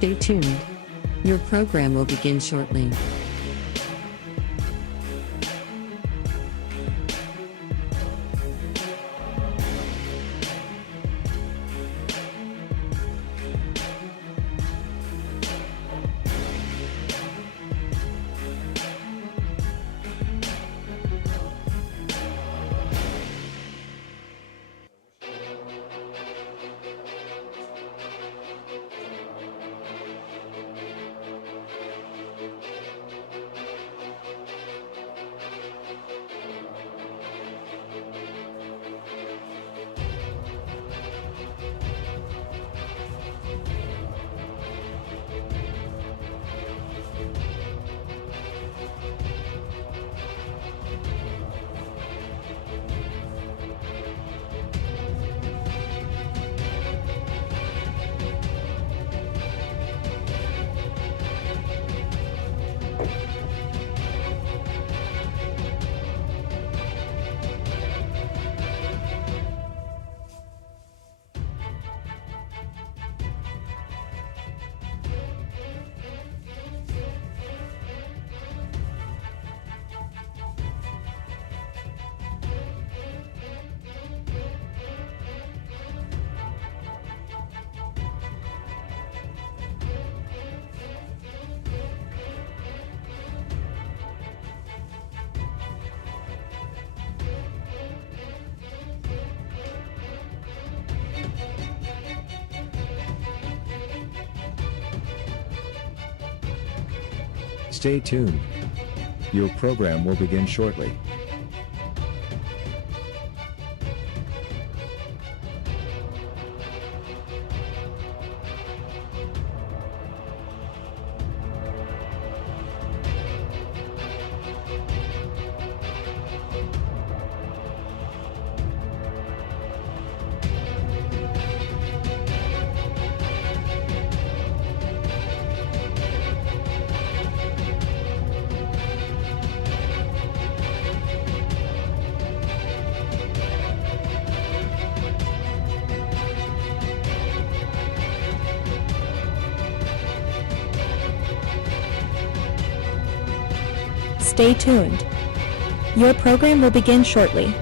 Stay tuned. Your program will begin shortly. Stay tuned. Your program will begin shortly. Stay tuned. Your program will begin shortly.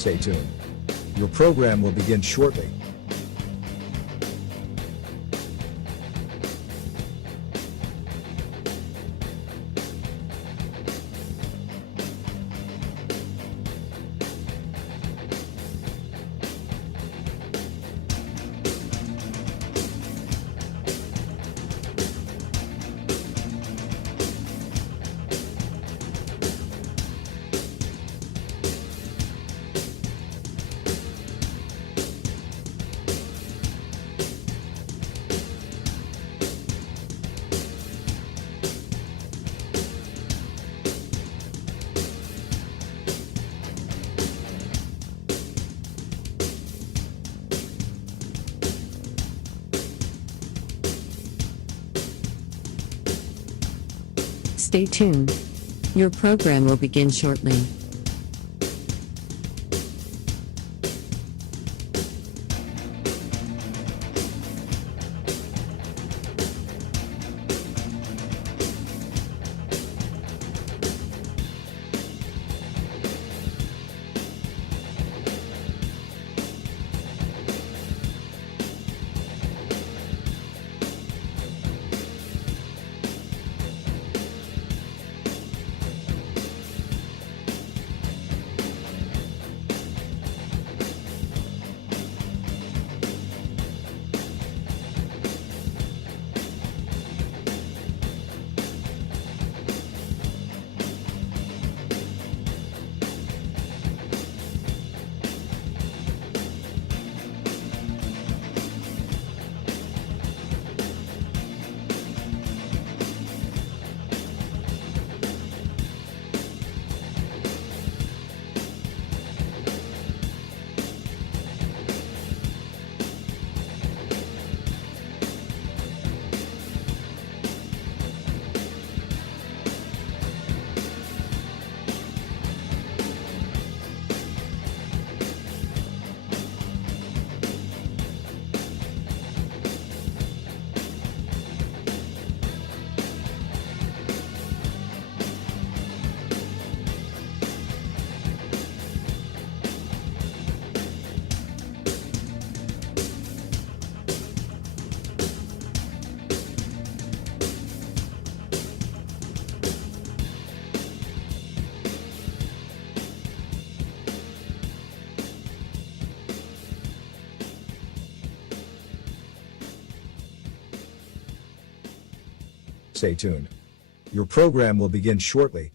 Stay tuned. Your program will begin shortly. Stay tuned. Your program will begin shortly. Stay tuned. Your program will begin shortly.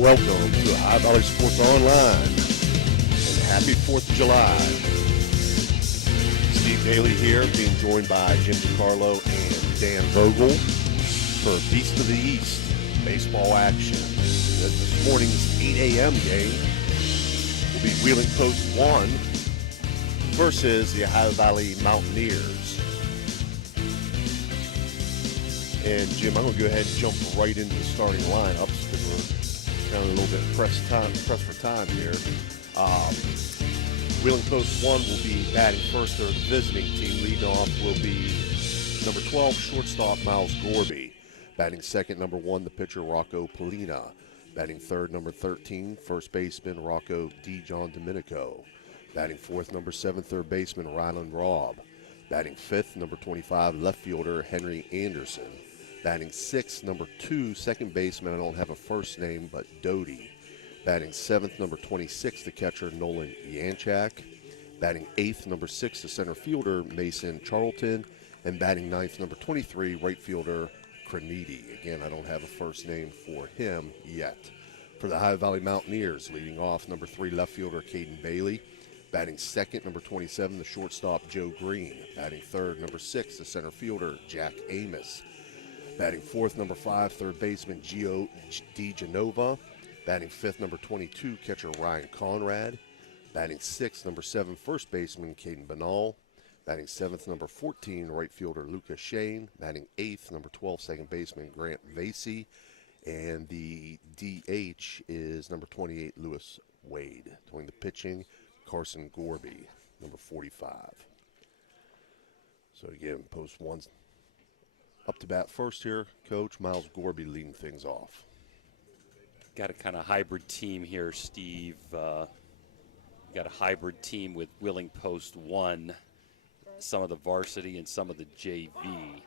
Welcome to High Valley Sports Online, and happy 4th of July. Steve Daly here, being joined by Jim DiCarlo and Dan Vogel for Beast of the East baseball action. This morning's 8 a.m. game will be Wheeling Post 1 versus the Ohio Valley Mountaineers. And Jim, I'm going to go ahead and jump right into the starting lineups because we're kind of a little bit pressed for time here. Wheeling Post 1 will be batting first. They're the visiting team. Leading off will be number 12, shortstop Miles Gorby. Batting second, number 1, the pitcher Rocco Polina. Batting third, number 13, first baseman Rocco D. John Domenico. Batting fourth, number 7, third baseman Ryland Robb. Batting fifth, number 25, left fielder Henry Anderson. Batting sixth, number 2, second baseman, I don't have a first name, but Doty. Batting seventh, number 26, the catcher Nolan Yanchak. Batting eighth, number 6, the center fielder Mason Charlton. And batting ninth, number 23, right fielder Craniti. Again, I don't have a first name for him yet. For the Ohio Valley Mountaineers, leading off, number 3, left fielder Caden Bailey. Batting second, number 27, the shortstop Joe Green. Batting third, number 6, the center fielder Jack Amos. Batting fourth, number 5, third baseman Gio Di Genova. Batting fifth, number 22, catcher Ryan Conrad. Batting sixth, number 7, first baseman Caden Banal. Batting seventh, number 14, right fielder Lucas Shane. Batting eighth, number 12, second baseman Grant Vasey. And the DH is number 28, Lewis Wade. Doing the pitching, Carson Gorby, number 45. So again, Post 1's up to bat first here, Coach. Miles Gorby leading things off. Got a kind of hybrid team here, Steve. Got a hybrid team with Wheeling Post 1, some of the varsity and some of the JV.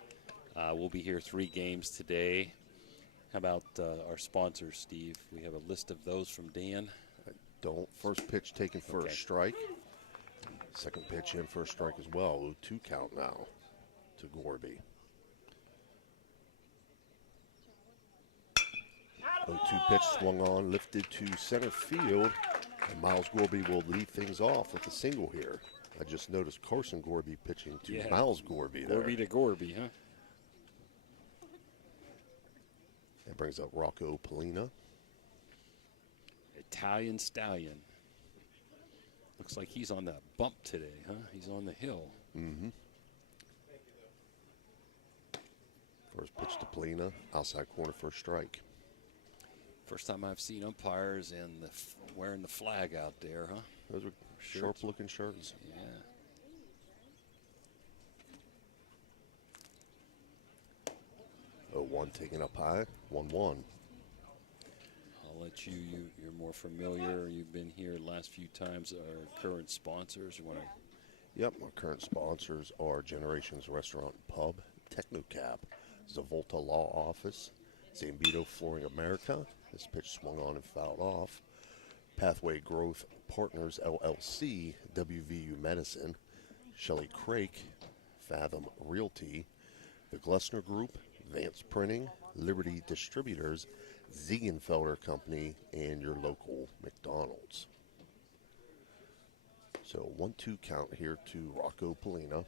We'll be here 3 games today. How about our sponsors, Steve? We have a list of those from Dan. Don't. First pitch taken for a strike. Second pitch in for a strike as well. 2 count now to Gorby. 0-2 pitch swung on, lifted to center field, and Miles Gorby will lead things off with a single here. I just noticed Carson Gorby pitching to Miles Gorby there. Gorby to Gorby, huh? That brings up Rocco Polina. Italian Stallion. Looks like he's on that bump today, huh? He's on the hill. Mm-hmm. First pitch to Polina, outside corner for a strike. First time I've seen umpires and wearing the flag out there, huh? Those are sharp-looking shirts. Yeah. Oh, 1 taken up high, 1-1. I'll let you're more familiar. You've been here the last few times. Our current sponsors. You want to? Yep, our current sponsors are Generations Restaurant and Pub, Technocap, Zavolta Law Office, Zambito Flooring America. This pitch swung on and fouled off. Pathway Growth Partners LLC, WVU Medicine, Shelley Crake, Fathom Realty, the Glessner Group, Vance Printing, Liberty Distributors, Ziegenfelder Company, and your local McDonald's. So 1-2 count here to Rocco Polina.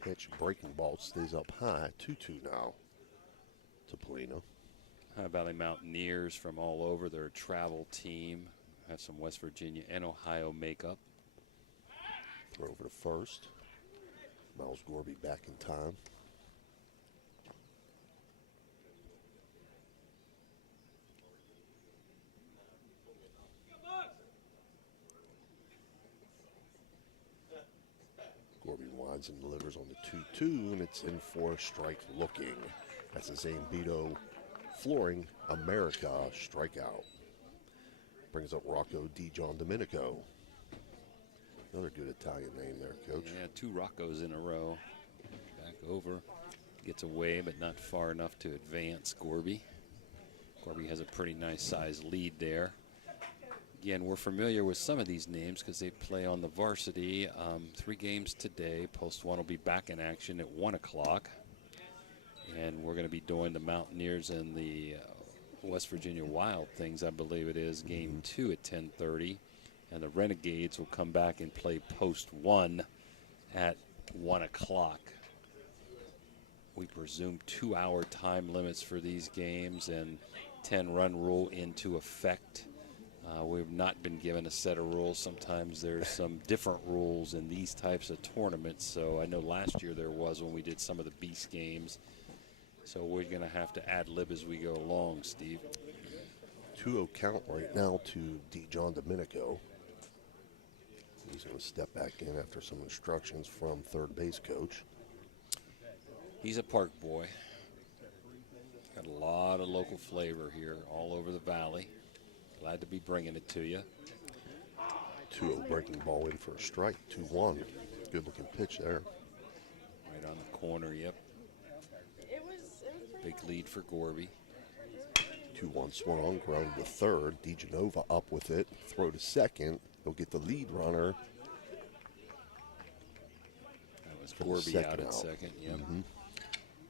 Pitch, breaking ball, stays up high, 2-2 now to Polina. Valley Mountaineers from all over. They're a travel team. Have some West Virginia and Ohio makeup. Throw over to first. Miles Gorby back in time. Gorby winds and delivers on the 2-2, and it's in for a strike looking. That's a Zane Beto Flooring America strikeout. Brings up Rocco John Domenico. Another good Italian name there, Coach. Yeah, 2 Roccos in a row. Back over. Gets away, but not far enough to advance Gorby. Gorby has a pretty nice size lead there. Again, we're familiar with some of these names because they play on the varsity. 3 games today. Post 1 will be back in action at 1 o'clock. And we're going to be doing the Mountaineers and the West Virginia Wild Things, I believe it is, game 2 at 10:30. And the Renegades will come back and play post 1 at 1 o'clock. We presume 2-hour time limits for these games and 10-run rule into effect. We've not been given a set of rules. Sometimes there's some different rules in these types of tournaments. So I know last year there was when we did some of the Beast games. So we're going to have to ad-lib as we go along, Steve. 2-0 count right now to John Domenico. He's going to step back in after some instructions from third base coach. He's a park boy. Got a lot of local flavor here all over the valley. Glad to be bringing it to you. 2-0 breaking ball in for a strike. 2-1. Good looking pitch there. Right on the corner, yep. Big lead for Gorby. 2-1 swung on, grounded to third. DeGenova up with it. Throw to second. They'll get the lead runner. That was Gorby out at second, yep.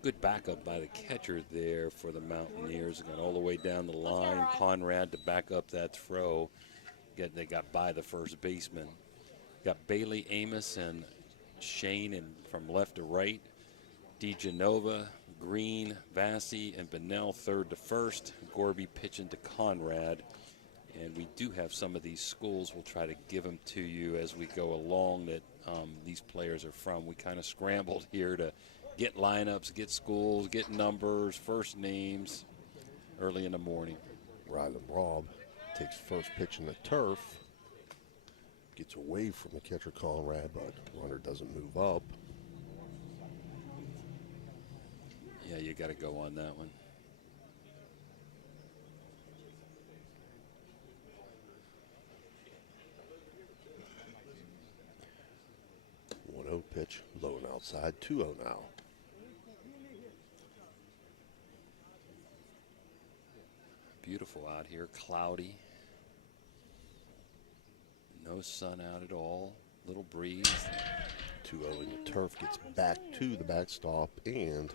Good backup by the catcher there for the Mountaineers. Got all the way down the line. Conrad to back up that throw. They got by the first baseman. Got Bailey, Amos, and Shane and from left to right. DeGenova, Green, Vassy, and Bennell third to first. Gorby pitching to Conrad. And we do have some of these schools. We'll try to give them to you as we go along that these players are from. We kind of scrambled here to get lineups, get schools, get numbers, first names early in the morning. Ryland Robb takes first pitch in the turf. Gets away from the catcher Conrad, but runner doesn't move up. Yeah, you got to go on that one. Pitch, low and outside, 2-0 now. Beautiful out here, cloudy. No sun out at all, little breeze. 2-0 in the turf, gets back to the backstop, and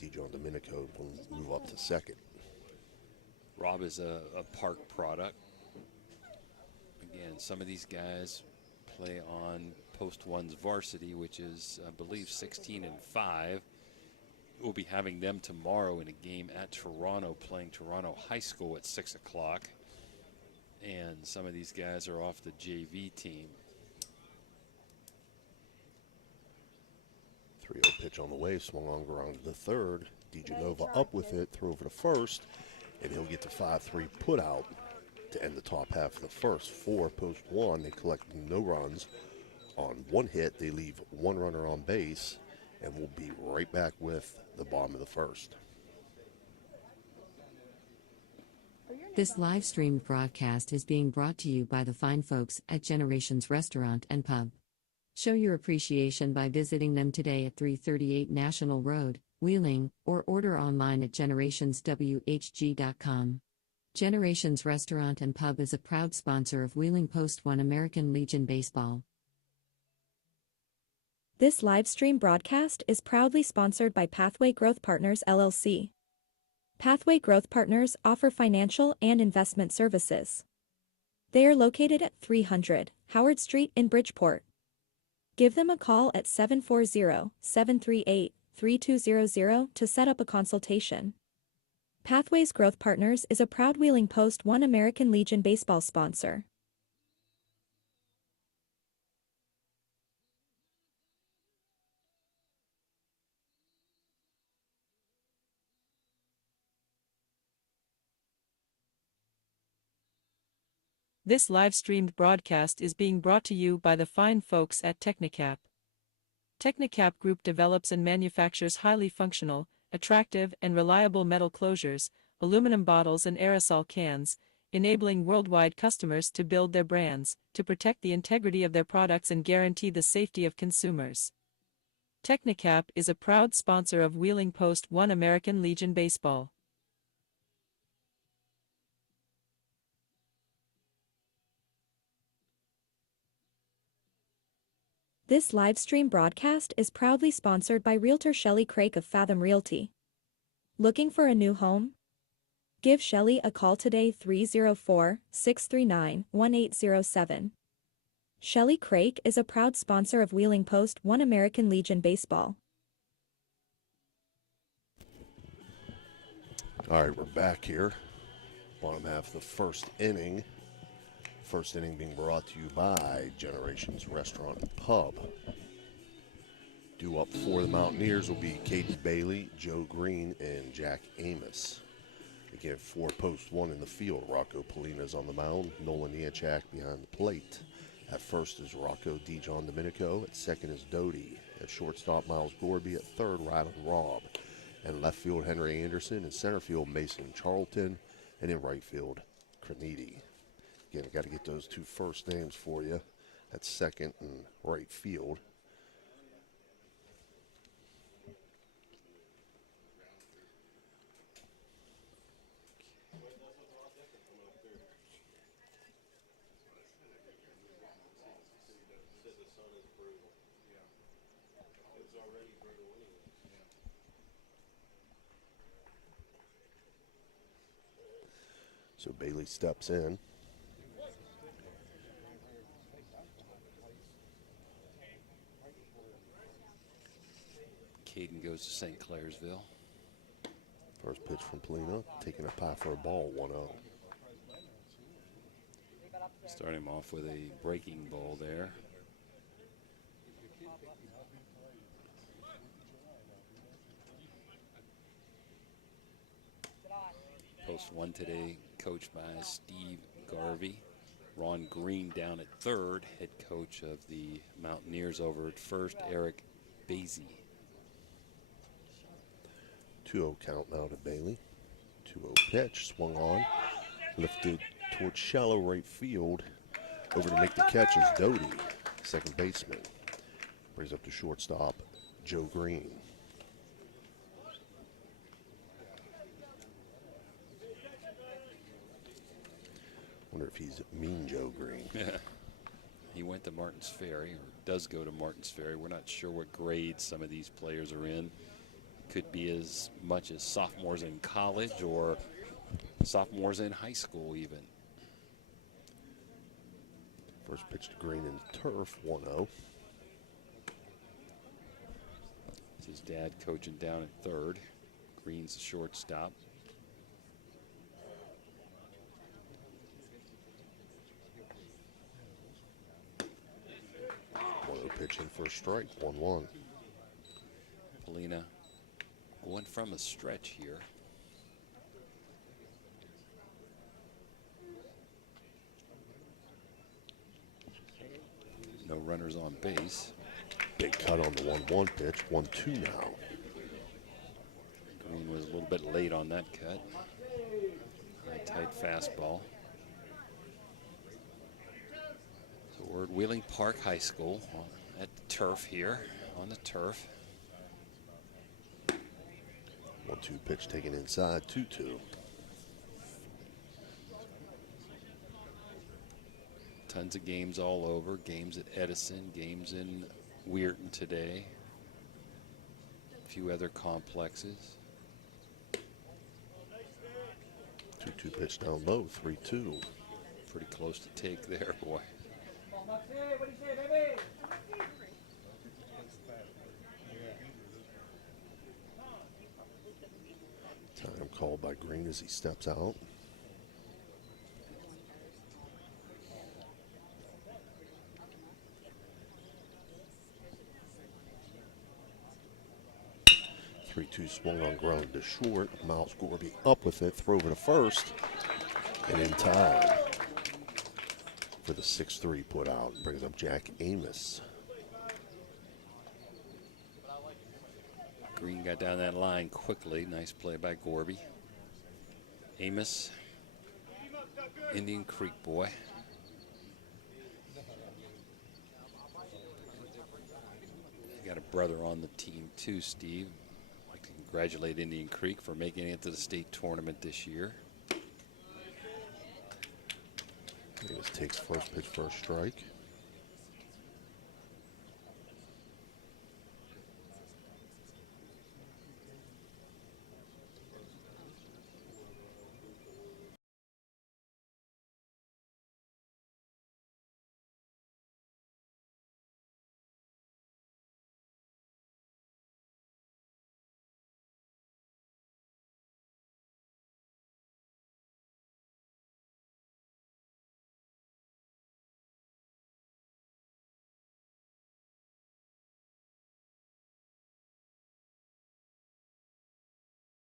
DeJohn Domenico will move up to second. Rob is a park product. Again, some of these guys play on Post 1's varsity, which is, I believe, 16-5. We'll be having them tomorrow in a game at Toronto, playing Toronto High School at 6 o'clock. And some of these guys are off the JV team. 3-0 pitch on the way, swung on ground to the third. DeGenova up with it, throw over to first, and he'll get the 5-3 put out to end the top half of the first. For Post 1, they collect no runs. On one hit, they leave one runner on base, and we'll be right back with the bottom of the first. This live streamed broadcast is being brought to you by the fine folks at Generations Restaurant and Pub. Show your appreciation by visiting them today at 338 National Road, Wheeling, or order online at generationswhg.com. Generations Restaurant and Pub is a proud sponsor of Wheeling Post 1 American Legion Baseball. This live stream broadcast is proudly sponsored by Pathway Growth Partners LLC. Pathway Growth Partners offer financial and investment services. They are located at 300 Howard Street in Bridgeport. Give them a call at 740-738-3200 to set up a consultation. Pathways Growth Partners is a proud Wheeling Post 1 American Legion baseball sponsor. This live-streamed broadcast is being brought to you by the fine folks at Technicap. Technicap Group develops and manufactures highly functional, attractive, and reliable metal closures, aluminum bottles and aerosol cans, enabling worldwide customers to build their brands, to protect the integrity of their products and guarantee the safety of consumers. Technicap is a proud sponsor of Wheeling Post 1 American Legion Baseball. This live stream broadcast is proudly sponsored by Realtor Shelley Craik of Fathom Realty. Looking for a new home? Give Shelley a call today 304-639-1807. Shelley Craik is a proud sponsor of Wheeling Post 1 American Legion Baseball. All right, we're back here. Bottom half of the first inning. First inning being brought to you by Generations Restaurant and Pub. Due up for the Mountaineers will be Caden Bailey, Joe Green, and Jack Amos. Again, for Post 1 in the field, Rocco Polina's on the mound, Nolan Niachak behind the plate. At first is Rocco Dijon Domenico. At second is Doty. At shortstop, Miles Gorby. At third, Rylan Robb. And left field, Henry Anderson. In center field, Mason Charlton. And in right field, Creniti. Again, I got to get those two first names for you. At second and right field. So Bailey steps in. Caden goes to St. Clairsville. First pitch from Polina, taking a pie for a ball, 1-0. Starting him off with a breaking ball there. Post 1 today, coached by Steve Garvey. Ron Green down at third, head coach of the Mountaineers over at first, Eric Basie. 2-0 count now to Bailey. 2-0 pitch, swung on, lifted towards shallow right field. Over to make the catch is Doty, second baseman. Brings up to shortstop, Joe Green. Wonder if he's Mean Joe Green. Yeah. He went to Martins Ferry, or does go to Martins Ferry. We're not sure what grade some of these players are in. Could be as much as sophomores in college or sophomores in high school even. First pitch to Green in turf, 1-0. It's his dad coaching down at third. Green's the shortstop. Pitching for a strike, 1-1. Polina going from a stretch here. No runners on base. Big cut on the 1-1 pitch, 1-2 now. Green was a little bit late on that cut. High, tight fastball. So we're at Wheeling Park High School at the turf here, on the turf. 1-2 pitch taken inside, 2-2. Tons of games all over. Games at Edison, games in Weirton today. A few other complexes. 2-2 pitch down low, 3-2. Pretty close to take there, boy. Time Called by Green as he steps out. Three-two swung on ground to short. Miles Gorby up with it, throw over to first, and in time for the 6-3 put out. Brings up Jack Amos. Green got down that line quickly. Nice play by Gorby. Amos, Indian Creek boy. You got a brother on the team too, Steve. I'd like to congratulate Indian Creek for making it to the state tournament this year. Amos takes first pitch, first strike.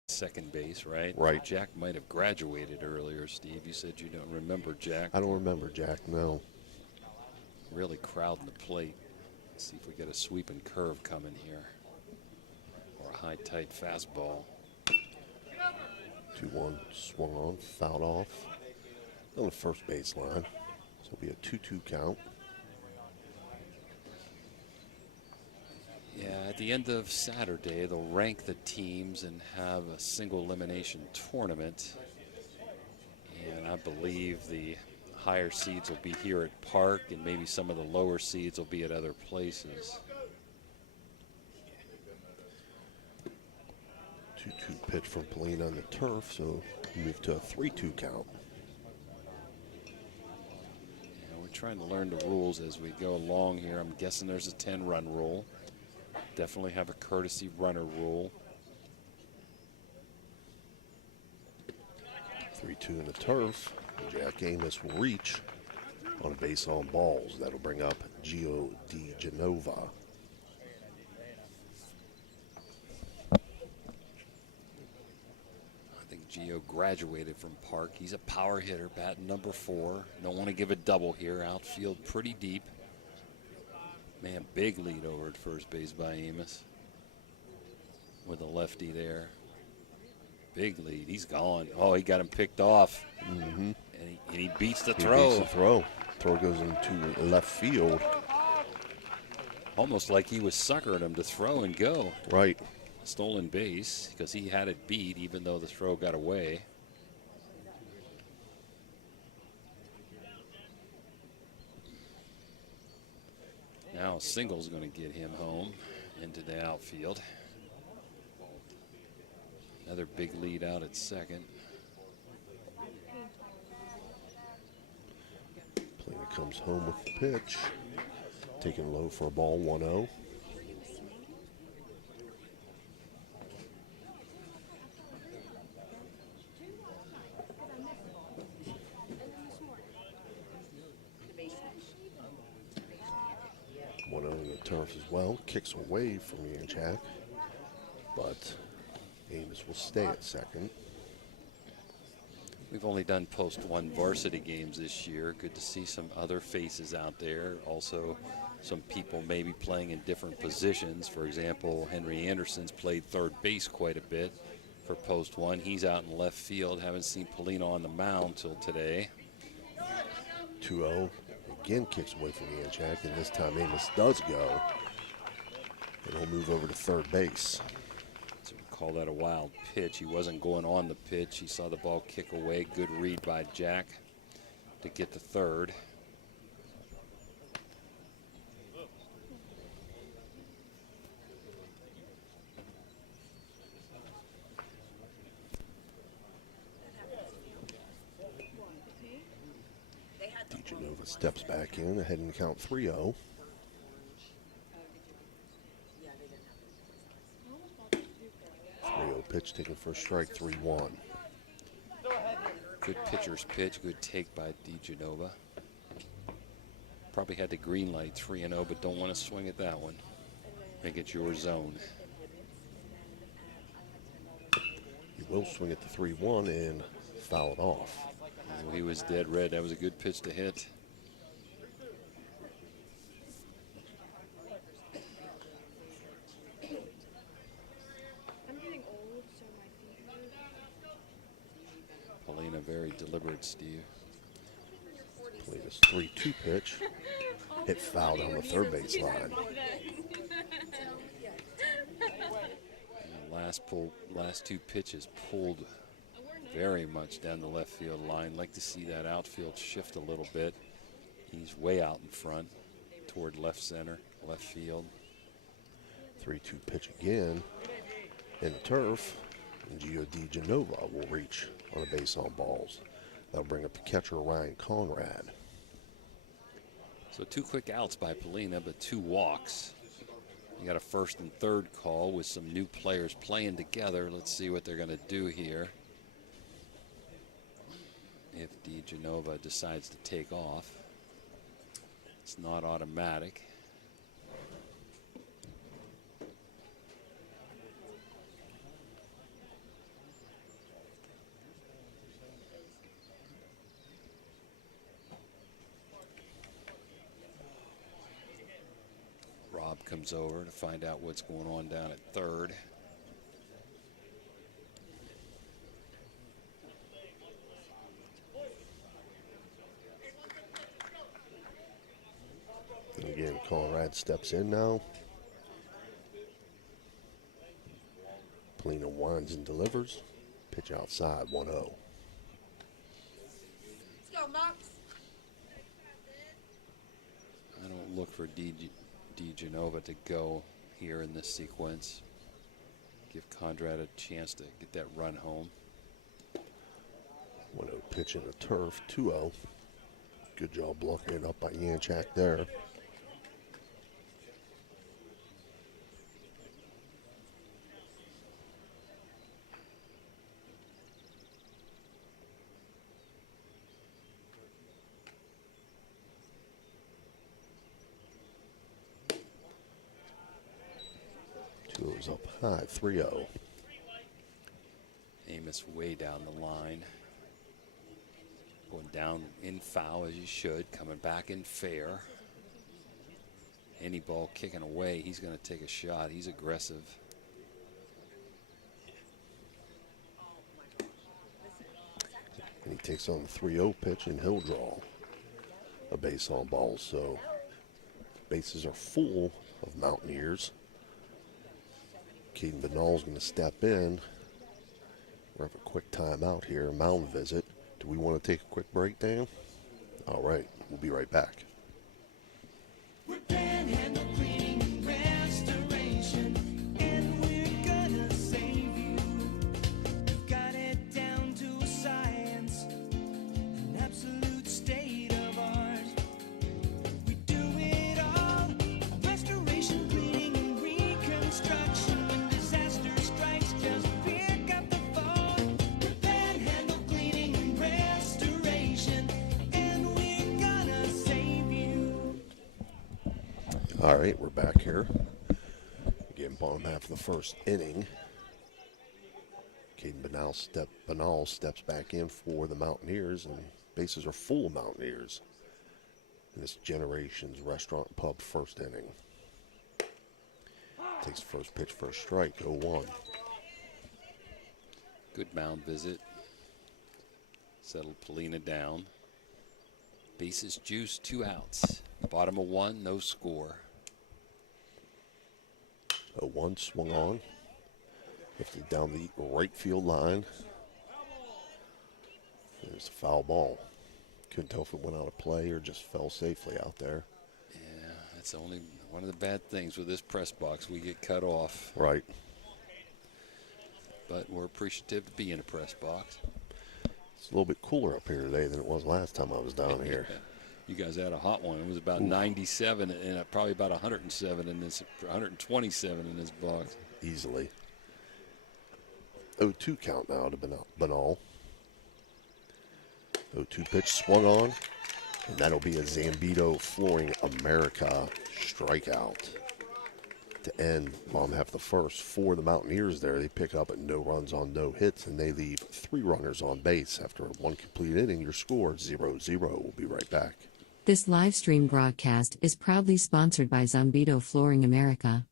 Second base, right? Right. Jack might have graduated earlier, Steve. You said you don't remember Jack. I don't remember Jack, no. Really crowding the plate. Let's see if we get a sweeping curve coming here. Or a high, tight fastball. 2-1 swung on, fouled off. On the first baseline. So it'll be a 2-2 count. Yeah, at the end of Saturday, they'll rank the teams and have a single elimination tournament. And I believe the higher seeds will be here at Park, and maybe some of the lower seeds will be at other places. 2-2 pitch from Polina on the turf, so move to a 3-2 count. Yeah, we're trying to learn the rules as we go along here. I'm guessing there's a 10-run rule. Definitely have a courtesy runner rule. 3-2 in the turf. Jack Amos will reach on base on balls. That'll bring up Gio Di Genova. I think Gio graduated from Park. He's a power hitter, batting number 4. Don't want to give a double here. Outfield pretty deep. Man, big lead over at first base by Amos. With a lefty there. Big lead. He's gone. Oh, he got him picked off. Mm-hmm. And he beats the He throw. beats the throw. Throw goes into left field. Almost like he was suckering him to throw and go. Right. Stolen base because he had it beat even though the throw got away. Now a single's going to get him home into the outfield. Another big lead out at second. Polina comes home with the pitch. Taken low for a ball, 1-0. In the turf as well. Kicks away from Yanchak, but Amos will stay at second. We've only done post 1 varsity games this year. Good to see some other faces out there. Also, some people maybe playing in different positions. For example, Henry Anderson's played third base quite a bit for post 1. He's out in left field. Haven't seen Polino on the mound till today. 2-0. Again kicks away from Yanchak, and this time Amos does go. And he'll move over to third base. So we call that a wild pitch. He wasn't going on the pitch. He saw the ball kick away. Good read by Jack to get to third. DeGenova steps back in, ahead in count 3-0. pitch taken for a strike, 3-1. Good pitcher's pitch, good take by DeGenova. Probably had the green light 3-0, but don't want to swing at that one. Make it your zone. He will swing at the 3-1 and foul it off. Oh, he was dead red. That was a good pitch to hit. Paulina, very deliberate, Steve. Paulina's 3-2 pitch. Hit foul down the third base line. Last two pitches pulled very much down the left field line. Like to see that outfield shift a little bit. He's way out in front toward left center, left field. 3-2 pitch again in the turf. And Gio DeGenova will reach on a base on balls. That'll bring up the catcher, Ryan Conrad. So 2 quick outs by Paulina, but 2 walks. You got a first and third call with some new players playing together. Let's see what they're going to do here. If DeGenova decides to take off, it's not automatic. Rob comes over to find out what's going on down at third. And again, Conrad steps in now. Paulina winds and delivers. Pitch outside, 1-0. Let's go, Mox. I don't look for DeGenova to go here in this sequence. Give Conrad a chance to get that run home. 1-0 pitch in the turf, 2-0. Good job blocking it up by Yanchak there. Goes up high, 3-0. Amos way down the line. Going down in foul as you should. Coming back in fair. Any ball kicking away, he's going to take a shot. He's aggressive. And he takes on the 3-0 pitch, and he'll draw a base on balls. So bases are full of Mountaineers. Caden Benall's going to step in. We'll have a quick timeout here, mound visit. Do we want to take a quick break, Dan? All right, we'll be right back. Panhandle Cleaning and Restoration, and we're gonna save you. We've got it down to a science, an absolute state of art. We do it all, restoration, cleaning, and reconstruction. When disaster strikes, just pick up the phone. Panhandle Cleaning and Restoration, and we're gonna save you. All right, we're back here. Again, bottom half of the first inning. Caden Benall steps back in for the Mountaineers, and bases are full of Mountaineers in this Generations Restaurant and Pub first inning. Takes the first pitch for a strike, 0-1. Good mound visit. Settled Paulina down. Bases juice, 2 outs. Bottom of 1, no score. 0-1 swung on. Lifted down the right field line. There's a foul ball. Couldn't tell if it went out of play or just fell safely out there. Yeah, that's only one of the bad things with this press box. We get cut off. Right. But we're appreciative to be in a press box. It's a little bit cooler up here today than it was last time I was down here. You guys had a hot one. It was about 97 and probably about 107 in this, 127 in this box. Easily. 0-2 count now to Banal. 0-2 pitch swung on, and that'll be a Zambito Flooring America strikeout. To end bottom half of the first for the Mountaineers there. They pick up at no runs on no hits, and they leave 3 runners on base. After one complete inning, your score 0-0. We'll be right back. This live stream broadcast is proudly sponsored by Zambito Flooring America.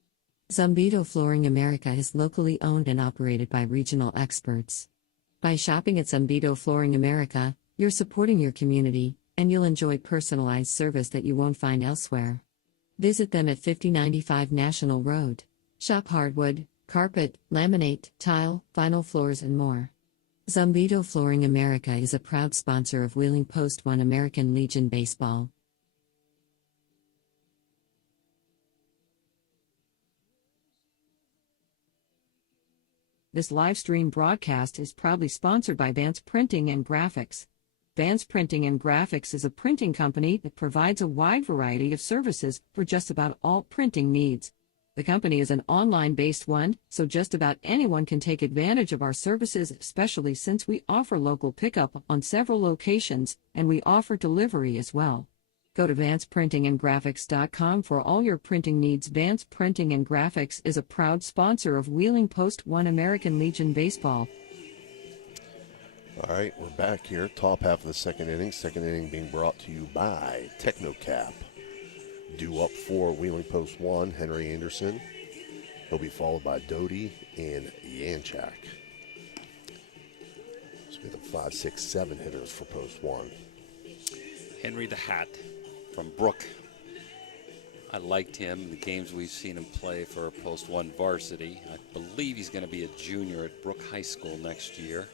Zambito Flooring America is locally owned and operated by regional experts. By shopping at Zambito Flooring America, you're supporting your community, and you'll enjoy personalized service that you won't find elsewhere. Visit them at 5095 National Road. Shop hardwood, carpet, laminate, tile, vinyl floors, and more. Zambito Flooring America is a proud sponsor of Wheeling Post 1 American Legion Baseball. This live stream broadcast is proudly sponsored by Vance Printing and Graphics. Vance Printing and Graphics is a printing company that provides a wide variety of services for just about all printing needs. The company is an online-based one, so just about anyone can take advantage of our services, especially since we offer local pickup on several locations, and we offer delivery as well. Go to vanceprintingandgraphics.com for all your printing needs. Vance Printing and Graphics is a proud sponsor of Wheeling Post 1 American Legion Baseball. All right, we're back here. Top half of the second inning. Second inning being brought to you by Technocap. Due up for Wheeling Post 1, Henry Anderson. He'll be followed by Doty and Yanchak. So we have the 5, 6, 7 hitters for Post 1. Henry the Hat from Brook. I liked him, the games we've seen him play for Post 1 varsity. I believe he's going to be a junior at Brook High School next year.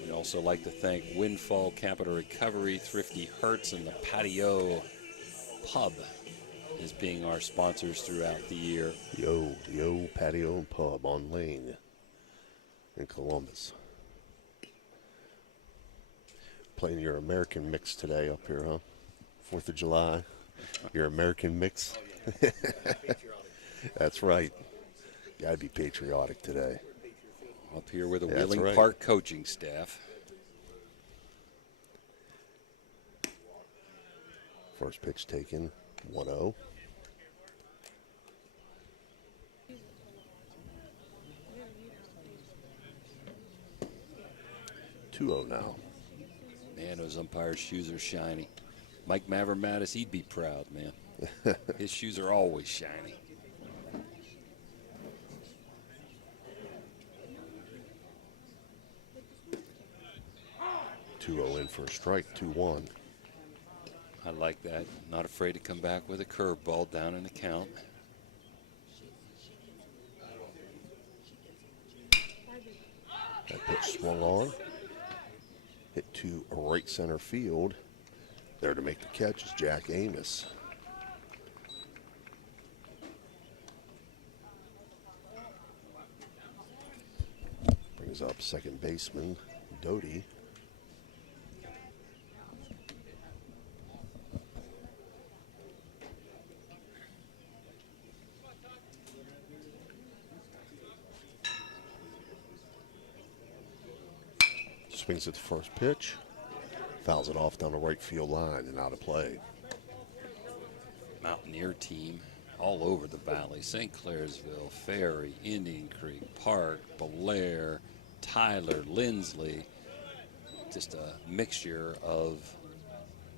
We'd also like to thank Windfall Capital Recovery, Thrifty Hertz, and the Patio Pub as being our sponsors throughout the year. Yo, Patio and Pub on Lane in Columbus. Playing your American mix today up here, huh? 4th of July. Your American mix. That's right. Gotta be patriotic today. Up here with the That's Wheeling right. Park coaching staff. First pitch taken, 1-0. Now. Man, those umpires' shoes are shiny. Mike Mavermatis, he'd be proud, man. His shoes are always shiny. In for a strike, 2-1. I like that. Not afraid to come back with a curveball down in the count. That pitch swung on. Hit to right center field. There to make the catch is Jack Amos. Brings up second baseman Doty. Swings at the first pitch, fouls it off down the right field line and out of play. Mountaineer team all over the valley. St. Clairsville, Ferry, Indian Creek, Park, Belair, Tyler, Lindsley. Just a mixture of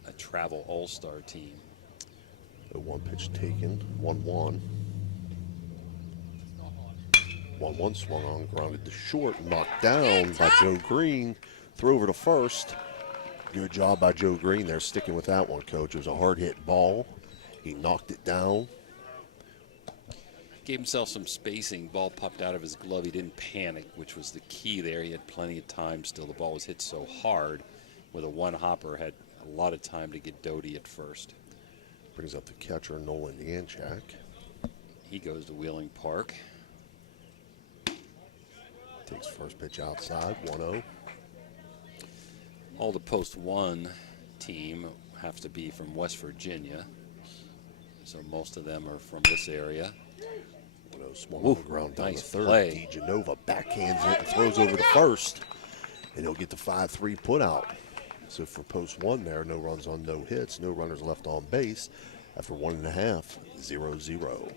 a travel all-star team. The one pitch taken, 1-1. 1-1 swung on, grounded to short, knocked down by Joe Green. Throw over to first. Good job by Joe Green there, sticking with that one, Coach. It was a hard hit ball. He knocked it down. Gave himself some spacing. Ball popped out of his glove. He didn't panic, which was the key there. He had plenty of time still. The ball was hit so hard with a one-hopper. Had a lot of time to get Doty at first. Brings up the catcher, Nolan Yanchak. He goes to Wheeling Park. Takes first pitch outside, 1-0. All the Post 1 team have to be from West Virginia. So most of them are from this area. Swung on the ground down nice the third. play. DeGenova backhands it and throws over to first, and he'll get the 5-3 put out. So for post one there, no runs on no hits, no runners left on base after 1.5, 0-0.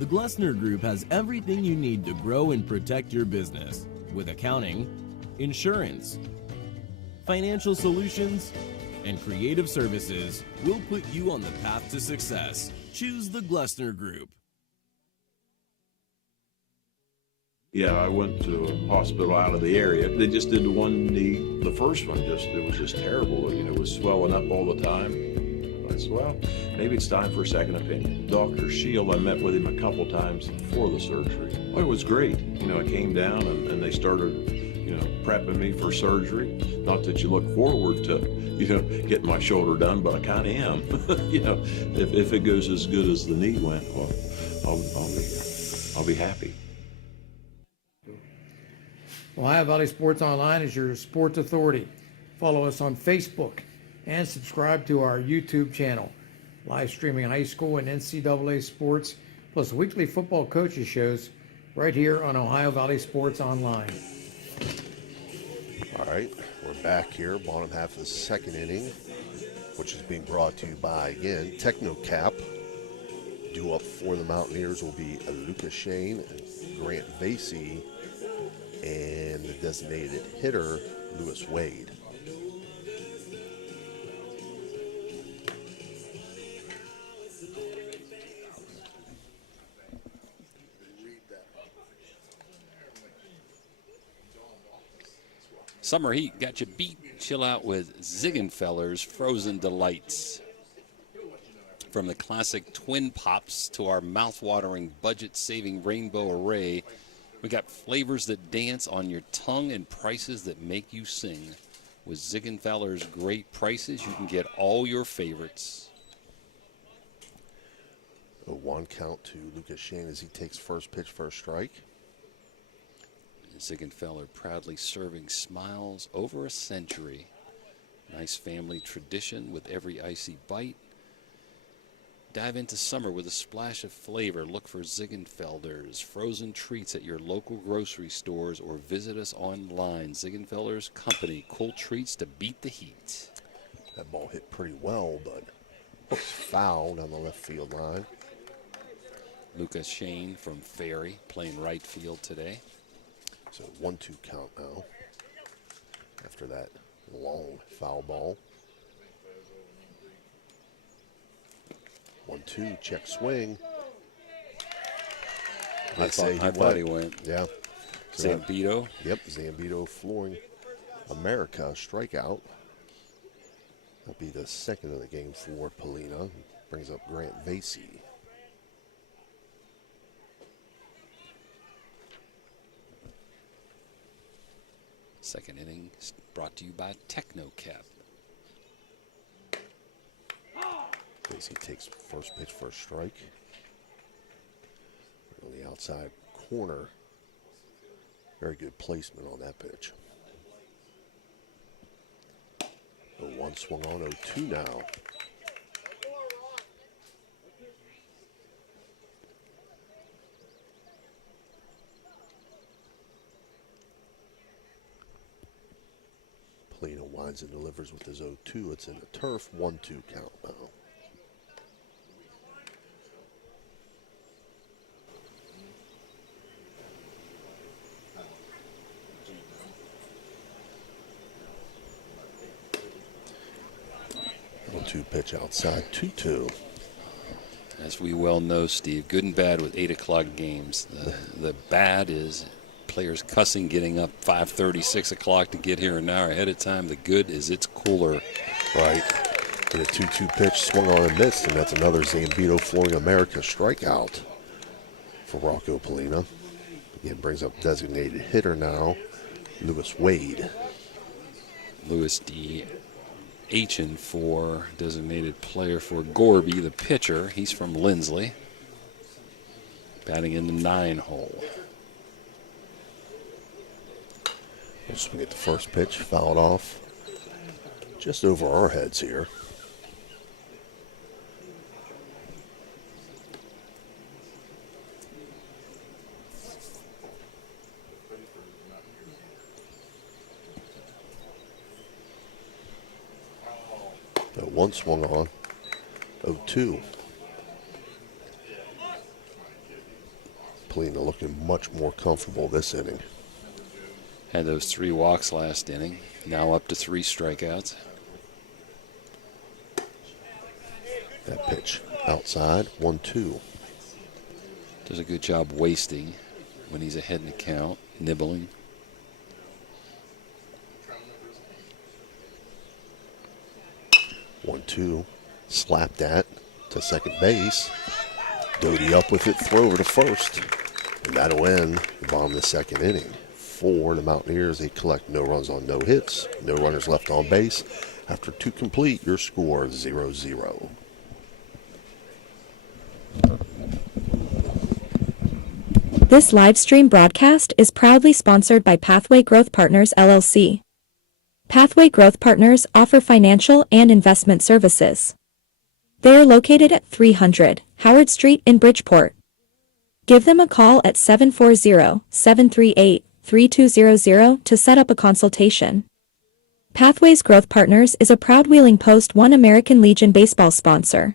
The Glessner Group has everything you need to grow and protect your business with accounting, insurance, financial solutions, and creative services. We'll put you on the path to success. Choose the Glessner Group. Yeah, I went to a hospital out of the area. They just did the one knee. The first one it was just terrible. You know, it was swelling up all the time. I said, well, maybe it's time for a second opinion. Dr. Shield, I met with him a couple times before the surgery. Well, it was great. You know, I came down and they started, you know, prepping me for surgery. Not that you look forward to, you know, getting my shoulder done, but I kind of am. You know, if it goes as good as the knee went, well, I'll be happy. Ohio Valley Sports Online is your sports authority. Follow us on Facebook and subscribe to our YouTube channel. Live streaming high school and NCAA sports, plus weekly football coaches shows right here on Ohio Valley Sports Online. All right, we're back here, bottom half of the second inning, which is being brought to you by, again, Technocap. Due up for the Mountaineers will be Lucas Shane and Grant Vasey, and the designated hitter, Lewis Wade. Summer heat got you beat. Chill out with Ziegenfeller's Frozen Delights. From the classic Twin Pops to our mouth-watering, budget-saving rainbow array, we got flavors that dance on your tongue and prices that make you sing. With Ziegenfeller's great prices, you can get all your favorites. A 1 count to Lucas Shane as he takes first pitch, first strike. Ziegenfeller proudly serving smiles over a century. Nice family tradition with every icy bite. Dive into summer with a splash of flavor. Look for Ziegenfelder's frozen treats at your local grocery stores or visit us online. Ziegenfelder's Company, cool treats to beat the heat. That ball hit pretty well, but looks foul down the left field line. Lucas Shane from Ferry playing right field today. So 1-2 count now after that long foul ball. 1-2, check swing. I thought he went. Yeah. Zambito. Yep, Zambito flooring America, strikeout. That'll be the second of the game for Polina. Brings up Grant Vasey. Second inning brought to you by Technocap. Vasey takes first pitch, first strike. On the outside corner. Very good placement on that pitch. 0-1 swung on, 0-2 now. Polina winds and delivers with his 0-2. It's in the turf, 1-2 count now. Pitch outside, 2-2. As we well know, Steve, good and bad with 8 o'clock games. The bad is players cussing, getting up 5:30, 6 o'clock to get here an hour ahead of time. The good is it's cooler. Right. And a 2-2 pitch swung on and missed, and that's another Zambito flooring America strikeout for Rocco Polina. Again, brings up designated hitter now, Lewis Wade. Lewis D. Achen for designated player for Gorby, the pitcher. He's from Lindsley. Batting in the 9 hole. We'll swing at the first pitch, fouled off just over our heads here. The 1 swung on. 0-2. Polina looking much more comfortable this inning. Had those 3 walks last inning. Now up to 3 strikeouts. That pitch outside. 1-2. Does a good job wasting when he's ahead in the count, nibbling. One, two, slapped that to second base. Doty up with it, throw over to first. And that'll end the bottom of the second inning. For the Mountaineers, they collect no runs on no hits, no runners left on base. After 2 complete, your score 0-0. This live stream broadcast is proudly sponsored by Pathway Growth Partners LLC. Pathway Growth Partners offer financial and investment services. They are located at 300 Howard Street in Bridgeport. Give them a call at 740-738-3200 to set up a consultation. Pathways Growth Partners is a proud Wheeling Post 1 American Legion baseball sponsor.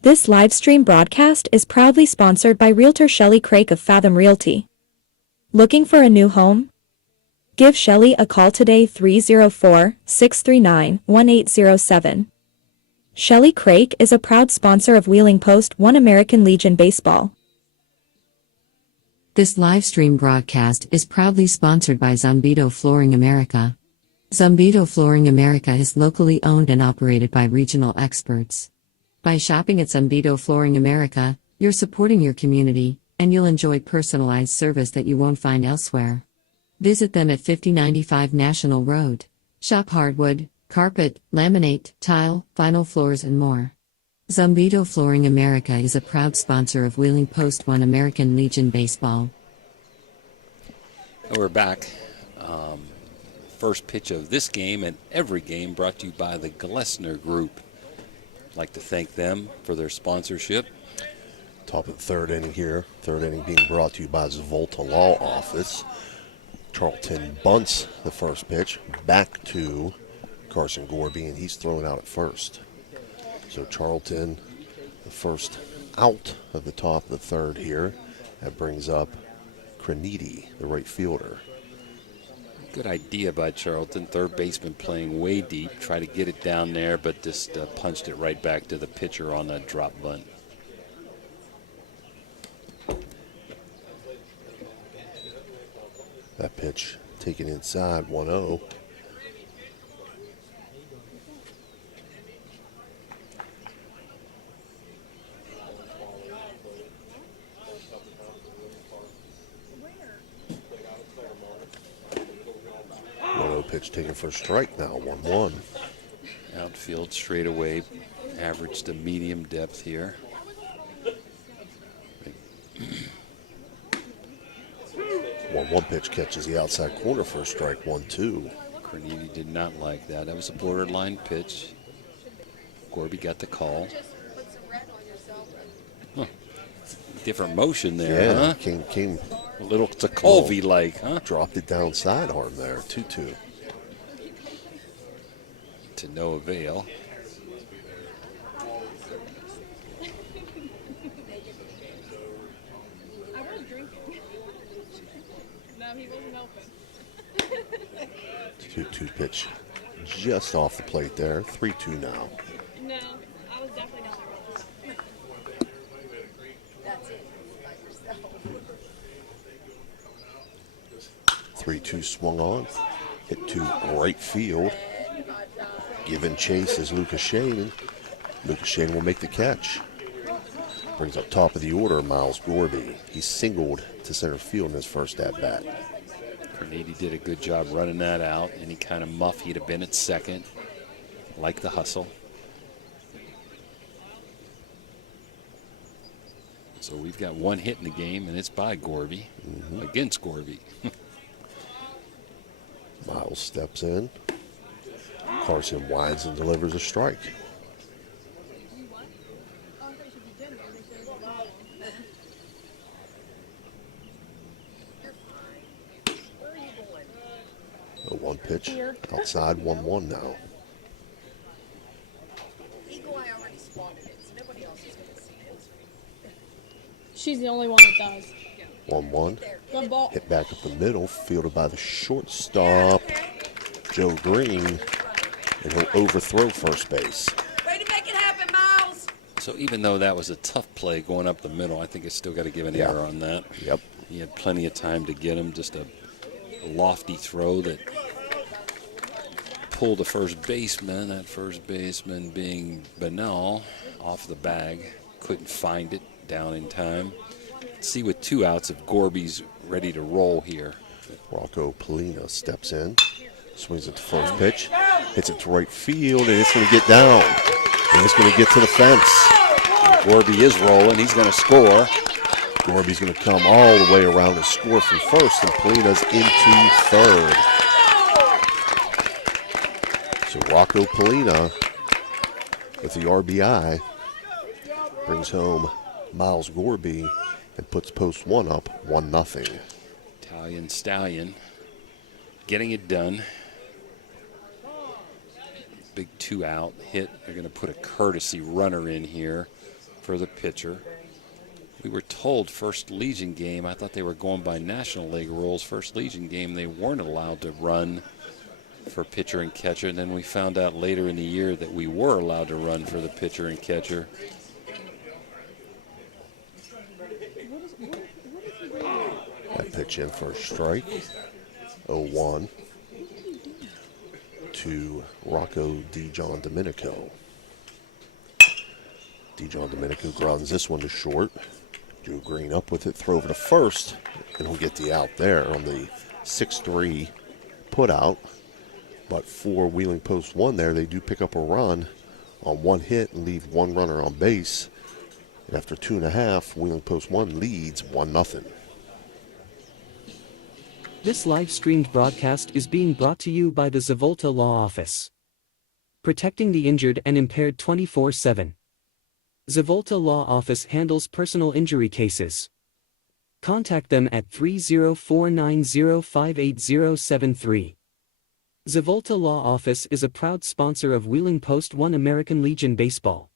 This live stream broadcast is proudly sponsored by Realtor Shelley Craig of Fathom Realty. Looking for a new home? Give Shelley a call today 304-639-1807. Shelley Craig is a proud sponsor of Wheeling Post 1 American Legion Baseball. This live stream broadcast is proudly sponsored by Zumbito Flooring America. Zumbito Flooring America is locally owned and operated by regional experts. By shopping at Zumbito Flooring America, you're supporting your community, and you'll enjoy personalized service that you won't find elsewhere. Visit them at 5095 National Road. Shop hardwood, carpet, laminate, tile, vinyl floors and more. Zumbito Flooring America is a proud sponsor of Wheeling Post 1 American Legion Baseball. We're back. First pitch of this game and every game brought to you by the Glessner Group. I'd like to thank them for their sponsorship. Top of the 3rd inning here. 3rd inning being brought to you by Zvolta Law Office. Charlton bunts the first pitch back to Carson Gorby, and he's thrown out at first. So Charlton, the first out of the top of the 3rd here. That brings up Creniti, the right fielder. Good idea by Charlton. 3rd baseman playing way deep. Try to get it down there, but just punched it right back to the pitcher on that drop bunt. That pitch taken inside, 1-0. Pitch taken for a strike now, 1-1. Outfield straightaway, average to medium depth here. 1-1 pitch catches the outside corner for a strike, 1-2. Creniti did not like that. That was a borderline pitch. Gorby got the call. Huh. Different motion there, yeah, huh? Came a little Sokolvy-like, huh? Dropped it down sidearm there, 2-2. To no avail. I was drinking. No, he wasn't open. 2-2 pitch just off the plate there, 3-2 now. No, I was definitely not the 3-2 swung on, hit to right field. Given chase is Lucas Shane, and Lucas Shane will make the catch. Brings up top of the order, Miles Gorby. He singled to center field in his first at-bat. Creniti did a good job running that out. Any kind of muff, he'd have been at second. Like the hustle. So we've got 1 hit in the game, and it's by Gorby, against Gorby. Miles steps in. Carson winds and delivers a strike. A 1 pitch outside, 1-1 now. she's the only one that does. 1-1. Good ball. Hit back up the middle, fielded by the shortstop, Joe Green, and he'll overthrow first base. Way to make it happen, Miles. So even though that was a tough play going up the middle, I think it's still got to give an error on that. Yep. He had plenty of time to get him. Just a lofty throw that pulled the first baseman. That first baseman being Benell off the bag. Couldn't find it down in time. Let's see with 2 outs if Gorby's ready to roll here. Rocco Polina steps in, swings at the first pitch, hits it to right field, and it's going to get down. And it's going to get to the fence. Gorby is rolling. He's going to score. Gorby's going to come all the way around and score from first, and Polina's into third. So Rocco Polina with the RBI brings home Miles Gorby and puts post 1 up 1-0. Italian Stallion getting it done. Big 2-out hit. They're going to put a courtesy runner in here for the pitcher. We were told First Legion game, I thought they were going by National League rules. First Legion game, they weren't allowed to run for pitcher and catcher. And then we found out later in the year that we were allowed to run for the pitcher and catcher. That pitch in for a strike. 0-1 to Rocco DeJohn Domenico. DeJohn Domenico grounds this one to short. Joe Green up with it, throw over to first, and he'll get the out there on the 6-3 put out. But for Wheeling Post 1 there, they do pick up a run on 1 hit and leave 1 runner on base. And after 2.5, Wheeling Post 1 leads 1-0. This live-streamed broadcast is being brought to you by the Zavolta Law Office. Protecting the injured and impaired 24/7. Zavolta Law Office handles personal injury cases. Contact them at 304905873. Zavolta Law Office is a proud sponsor of Wheeling Post 1 American Legion Baseball.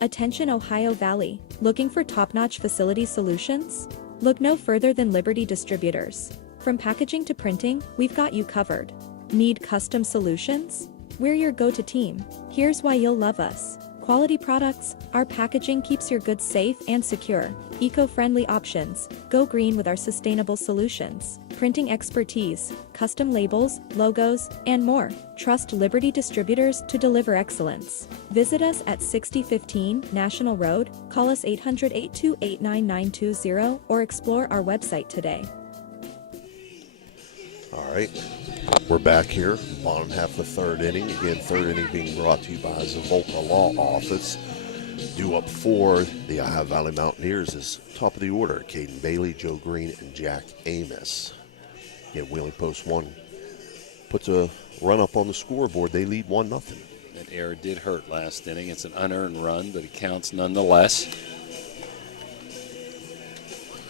Attention Ohio Valley, looking for top-notch facility solutions? Look no further than Liberty Distributors. From packaging to printing, we've got you covered. Need custom solutions? We're your go-to team. Here's why you'll love us. Quality products, our packaging keeps your goods safe and secure. Eco-friendly options, go green with our sustainable solutions. Printing expertise, custom labels, logos, and more. Trust Liberty Distributors to deliver excellence. Visit us at 6015 National Road, call us 800-828-9920, or explore our website today. All right, we're back here, bottom half of the 3rd inning. Again, 3rd inning being brought to you by Zavolta Law Office. Due up for the Ohio Valley Mountaineers is top of the order, Caden Bailey, Joe Green, and Jack Amos. Again, Wheeling Post 1 puts a run up on the scoreboard. They lead 1-0. That error did hurt last inning. It's an unearned run, but it counts nonetheless.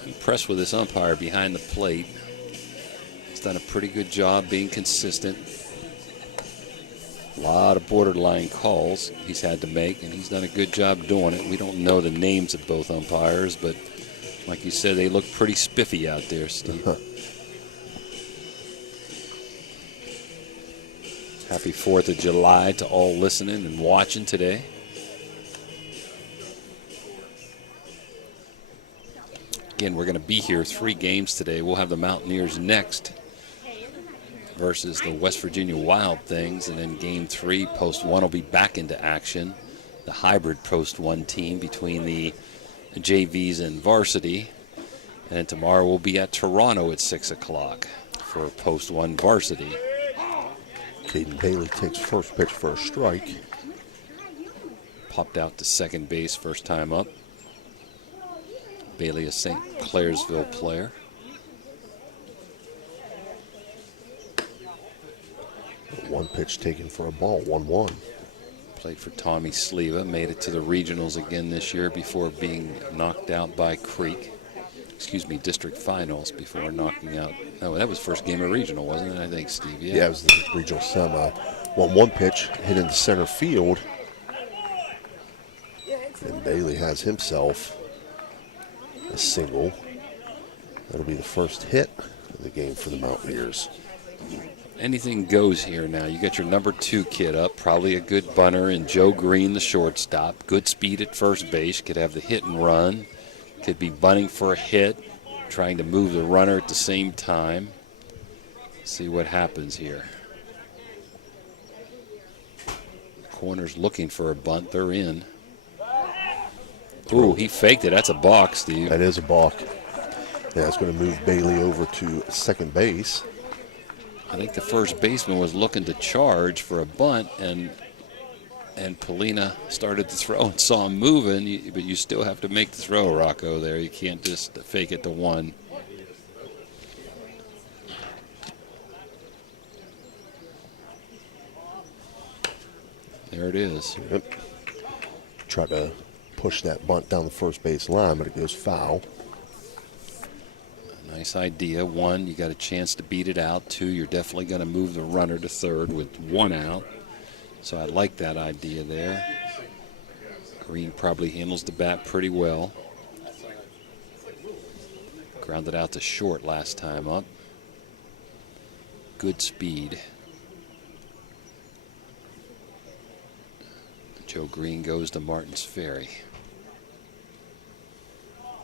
Impressed with this umpire behind the plate. He's done a pretty good job being consistent. A lot of borderline calls he's had to make, and he's done a good job doing it. We don't know the names of both umpires, but like you said, they look pretty spiffy out there, Steve. Happy 4th of July to all listening and watching today. Again, we're going to be here 3 games today. We'll have the Mountaineers next versus the West Virginia Wild Things, and then game 3, Post 1 will be back into action. The hybrid Post 1 team between the JVs and varsity. And then tomorrow we'll be at Toronto at 6 o'clock for Post 1 varsity. Caden Bailey takes first pitch for a strike. Popped out to second base first time up. Bailey, a St. Clairsville player. One pitch taken for a ball, 1-1. Played for Tommy Sleva, made it to the regionals again this year before being knocked out by Creek. District finals before knocking out. Oh, that was first game of regional, wasn't it? I think, Steve. Yeah, it was the regional semi. 1-1 pitch hit into center field. And Bailey has himself a single. That'll be the first hit of the game for the Mountaineers. Anything goes here now. You got your number 2 kid up, probably a good bunter, and Joe Green, the shortstop. Good speed at first base, could have the hit and run. Could be bunting for a hit, trying to move the runner at the same time. See what happens here. Corner's looking for a bunt. They're in. Ooh, he faked it. That's a balk, Steve. That is a balk. Yeah, it's going to move Bailey over to second base. I think the first baseman was looking to charge for a bunt, and Polina started to throw and saw him moving, but you still have to make the throw, Rocco, there. You can't just fake it to one. There it is. Yep. Try to push that bunt down the first base line, but it goes foul. Nice idea. 1, you got a chance to beat it out. 2, you're definitely going to move the runner to third with 1 out. So I like that idea there. Green probably handles the bat pretty well. Grounded out to short last time up. Good speed. Joe Green goes to Martins Ferry.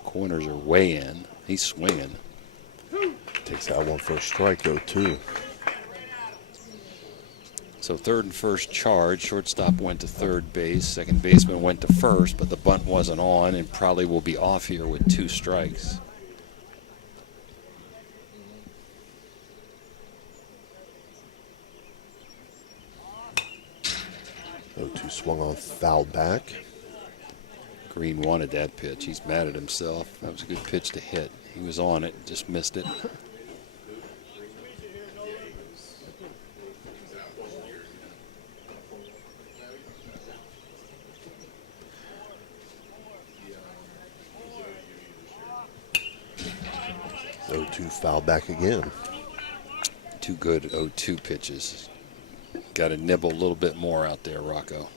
Corners are way in. He's swinging. Takes that one for a strike, though, too. So third and first charge. Shortstop went to third base. Second baseman went to first, but the bunt wasn't on and probably will be off here with 2 strikes. Oh, 2 swung on, fouled back. Green wanted that pitch. He's mad at himself. That was a good pitch to hit. He was on it, just missed it. Oh, 2 fouled back again. 2 good 0-2 pitches. Got to nibble a little bit more out there, Rocco.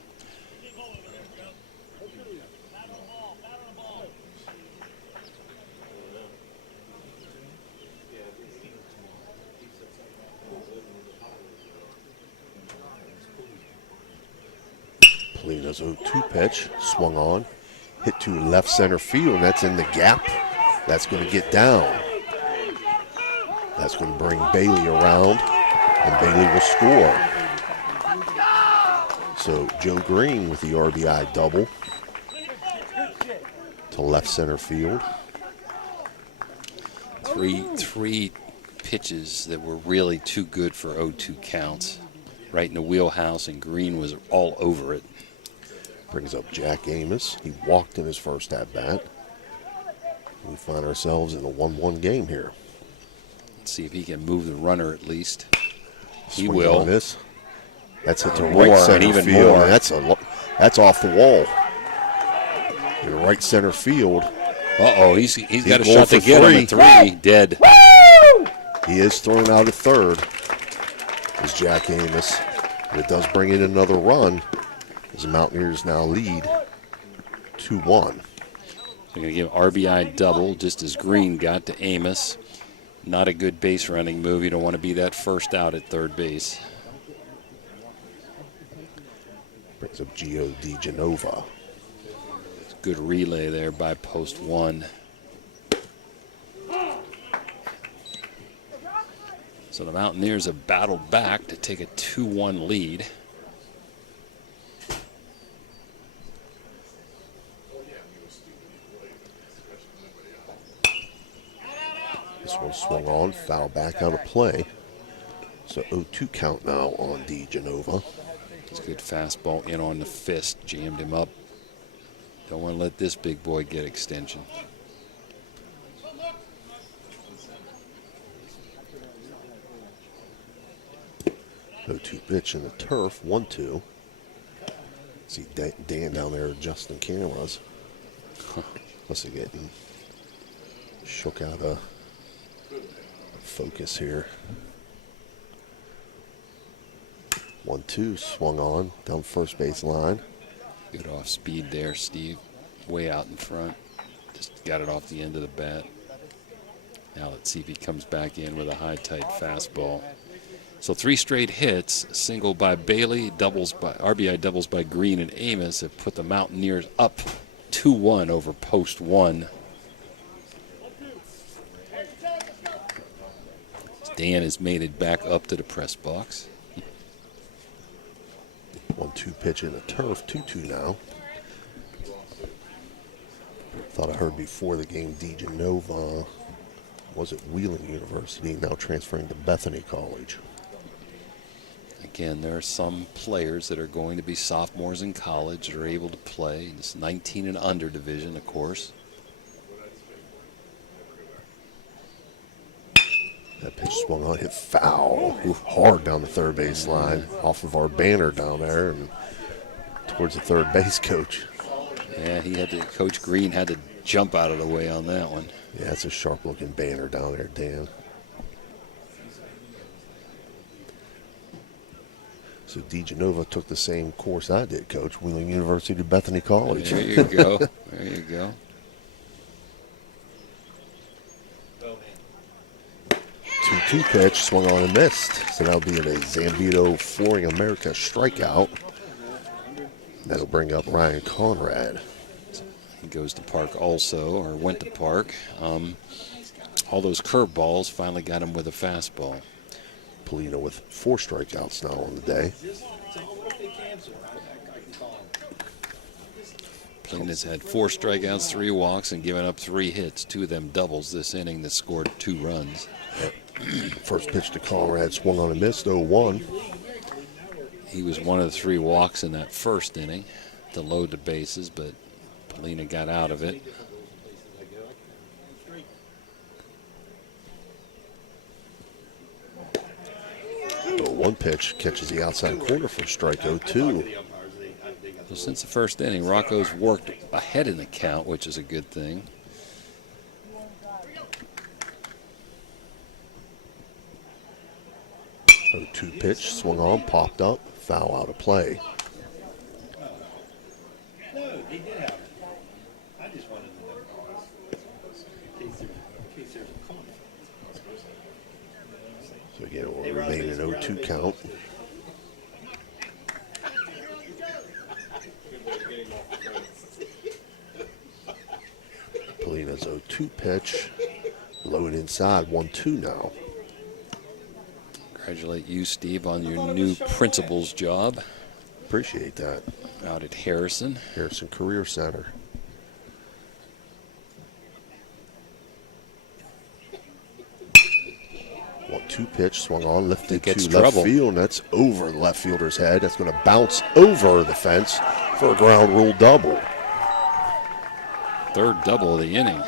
Polina's 0-2 pitch, swung on, hit to left center field, and that's in the gap. That's going to get down. That's going to bring Bailey around, and Bailey will score. So Joe Green with the RBI double to left center field. Three pitches that were really too good for 0-2 counts. Right in the wheelhouse, and Green was all over it. Brings up Jack Amos. He walked in his first at-bat. We find ourselves in a 1-1 game here. Let's see if he can move the runner at least. He Swings will. on this. That's hit to More, right and center even field. more. And that's off the wall. In right center field. Uh-oh, he's got a going shot to for get him three. at 3. Dead. He is thrown out at third. Is Jack Amos. But it does bring in another run as the Mountaineers now lead 2-1. They're going to give RBI double just as Green got to Amos. Not a good base running move. You don't want to be that first out at third base. Brings up Gio DiGenova. Good relay there by post 1. So the Mountaineers have battled back to take a 2-1 lead. This one swung on, foul back out of play. So 0-2 count now on DiGenova. It's a good fastball in on the fist, jammed him up. Don't want to let this big boy get extension. No-2 pitch in the turf, 1-2. See Dan down there adjusting cameras. Must have getting shook out of focus here. 1-2 swung on down first base line. Good off speed there, Steve. way out in front. Just got it off the end of the bat. Now let's see if he comes back in with a high, tight fastball. So 3 straight hits, single by Bailey, RBI doubles by Green and Amos have put the Mountaineers up 2-1 over post 1. Dan has made it back up to the press box. 1-2 pitch in the turf, 2-2 now. Thought I heard before the game DeGenova was at Wheeling University, now transferring to Bethany College. Again, there are some players that are going to be sophomores in college that are able to play in this 19 and under division, of course. That pitch swung on, hit foul, hard down the third base line, off of our banner down there and towards the third base coach. Yeah, Coach Green had to jump out of the way on that one. Yeah, it's a sharp-looking banner down there, Dan. So DeGenova took the same course I did, Coach. Wheeling University to Bethany College. There you go. There you go. 2-2 pitch, swung on and missed. So that'll be a Zambito Flooring America strikeout. That'll bring up Ryan Conrad. He goes to Park also, or went to Park. All those curveballs finally got him with a fastball. Polino with 4 strikeouts now on the day. Polina's had 4 strikeouts, 3 walks, and given up 3 hits. 2 of them doubles this inning that scored 2 runs. First pitch to Conrad, swung on and missed, 0-1. He was one of the 3 walks in that first inning to load the bases, but Polina got out of it. One pitch catches the outside corner for strike 0-2. So since the first inning, Rocco's worked ahead in the count, which is a good thing. Oh, 2 pitch, swung on, popped up, foul out of play. No, he did have it. I just wanted to know in case there's a conflict. So again, it will remain an 0-2 count. Polina's 0-2 pitch, low inside, 1-2 now. Congratulate you, Steve, on your new principal's job. Appreciate that. Out at Harrison. Harrison Career Center. 1-2 pitch, swung on, lifted to left field, and that's over the left fielder's head. That's going to bounce over the fence for a ground rule double. 3rd double of the inning.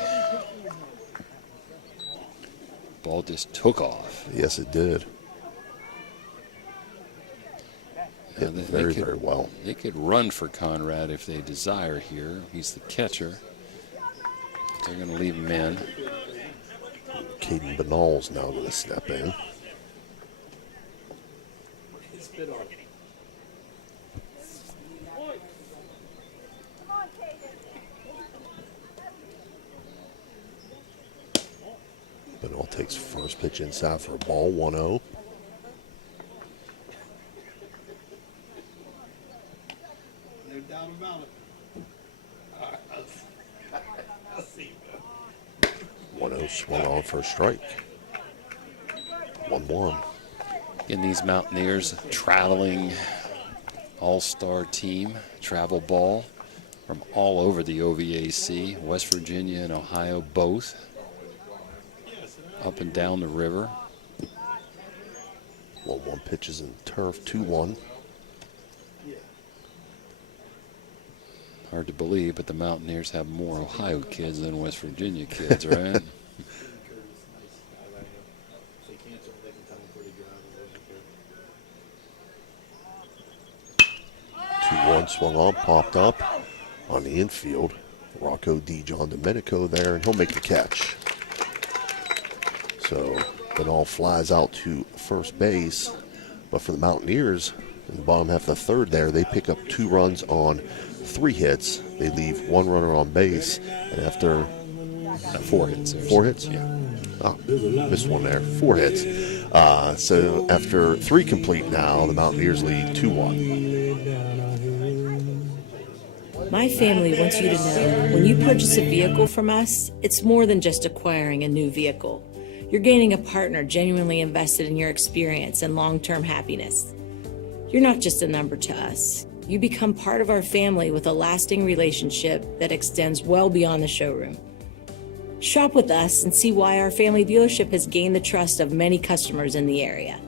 Ball just took off. Yes, it did. Hit very, very well. They could run for Conrad if they desire here. He's the catcher. They're going to leave him in. Caden Banal's now going to step in. Banal takes first pitch inside for a ball, 1-0. No doubt about it. All right, I'll see. 1-0 swung on for a strike. 1-1. In these Mountaineers, traveling all-star team, travel ball from all over the OVAC, West Virginia and Ohio both, up and down the river. 1-1 pitches in turf, 2-1. Hard to believe, but the Mountaineers have more Ohio kids than West Virginia kids, right? 2-1 swung on, popped up on the infield. Rocco John Domenico there, and he'll make the catch. So Banal flies out to first base, but for the Mountaineers, in the bottom half of the 3rd there, they pick up 2 runs on 3 hits. They leave 1 runner on base, and after 4 hits. 4 hits? Yeah. Oh, missed one there. 4 hits. So after 3 complete now, the Mountaineers lead 2-1. My family wants you to know, when you purchase a vehicle from us, it's more than just acquiring a new vehicle. You're gaining a partner genuinely invested in your experience and long-term happiness. You're not just a number to us. You become part of our family with a lasting relationship that extends well beyond the showroom. Shop with us and see why our family dealership has gained the trust of many customers in the area.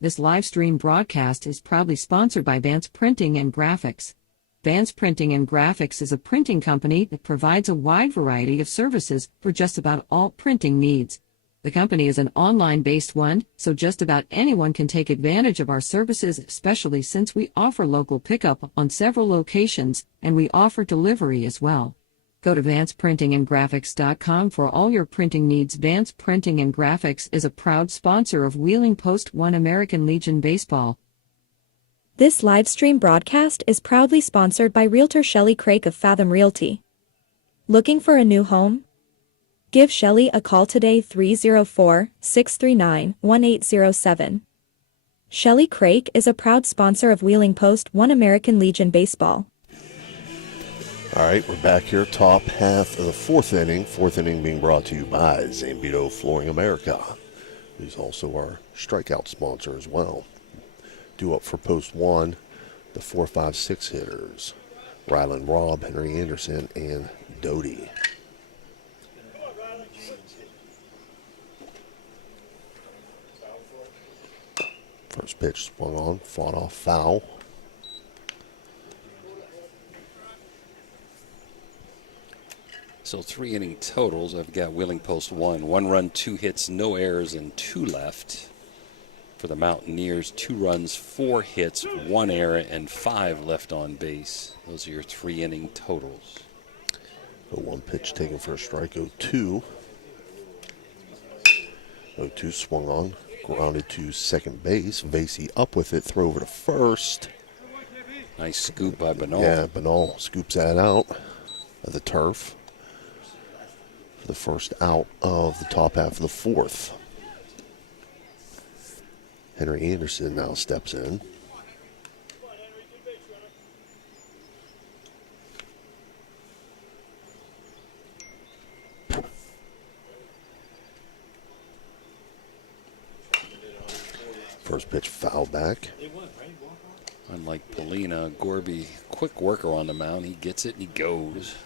This live stream broadcast is proudly sponsored by Vance Printing and Graphics. Vance Printing and Graphics is a printing company that provides a wide variety of services for just about all printing needs. The company is an online-based one, so just about anyone can take advantage of our services, especially since we offer local pickup on several locations, and we offer delivery as well. Go to vanceprintingandgraphics.com for all your printing needs. Vance Printing and Graphics is a proud sponsor of Wheeling Post 1 American Legion Baseball. This live stream broadcast is proudly sponsored by Realtor Shelley Craik of Fathom Realty. Looking for a new home? Give Shelley a call today, 304-639-1807. Shelley Craik is a proud sponsor of Wheeling Post 1 American Legion Baseball. All right, we're back here, top half of the 4th inning. 4th inning being brought to you by Zambito Flooring America, who's also our strikeout sponsor as well. Due up for post 1, the 4, 5, 6 hitters, Ryland Robb, Henry Anderson, and Doty. First pitch swung on, fought off, foul. So 3 inning totals. I've got Wheeling Post 1. 1 run, 2 hits, no errors, and 2 left. For the Mountaineers, 2 runs, 4 hits, 1 error, and 5 left on base. Those are your 3 inning totals. The 1 pitch taken for a strike, 0-2. 0-2 swung on, grounded to second base. Vasey up with it, throw over to first. Nice scoop by Benall. Yeah, Benall scoops that out of the turf for the first out of the top half of the 4th. Henry Anderson now steps in. First pitch foul back. Unlike Polina, Gorby, quick worker on the mound. He gets it and he goes.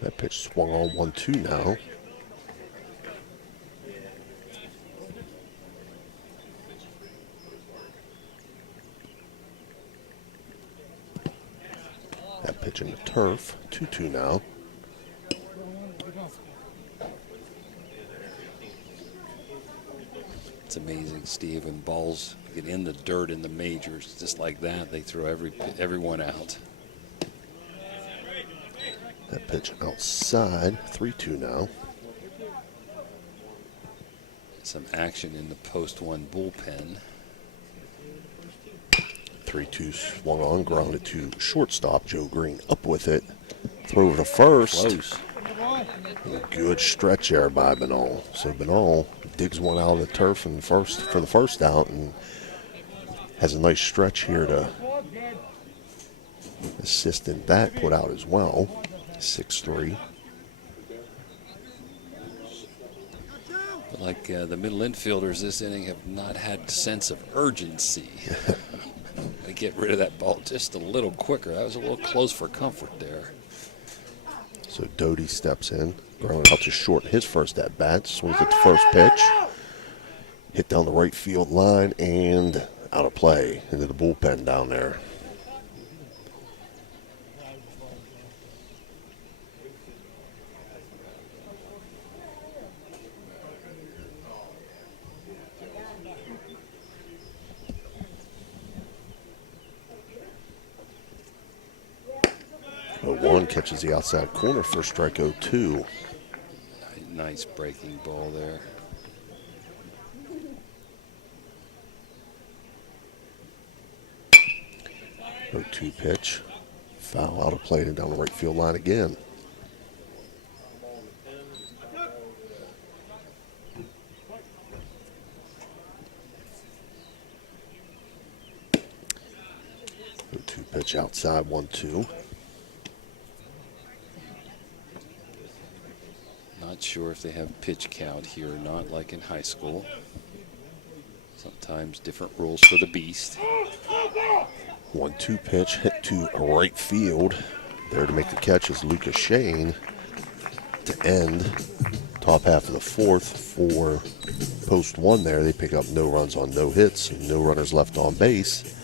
That pitch swung on 1-2 now. That pitch in the turf, 2-2 now. It's amazing, Steve, when balls get in the dirt in the majors, just like that, they throw everyone out. That pitch outside, 3-2 now. Some action in the post 1 bullpen. 3-2 swung on, grounded to shortstop. Joe Green up with it. Throw over to first. Close. A good stretch there by Benall. So Benall digs one out of the turf and for the first out, and has a nice stretch here to assist in that put out as well. 6-3. Like the middle infielders this inning have not had sense of urgency. They get rid of that ball just a little quicker. That was a little close for comfort there. So Doty steps in, grounded out to short his first at bat, swings at the first pitch, hit down the right field line and out of play into the bullpen down there. catches the outside corner for strike 0-2. Nice breaking ball there. 0-2 pitch. Foul out of play and down the right field line again. Two pitch outside, 1-2. Not sure if they have pitch count here or not, like in high school. Sometimes different rules for the beast. 1-2 pitch hit to right field. There to make the catch is Lucas Shane to end top half of the fourth for post one there. They pick up no runs on no hits and no runners left on base.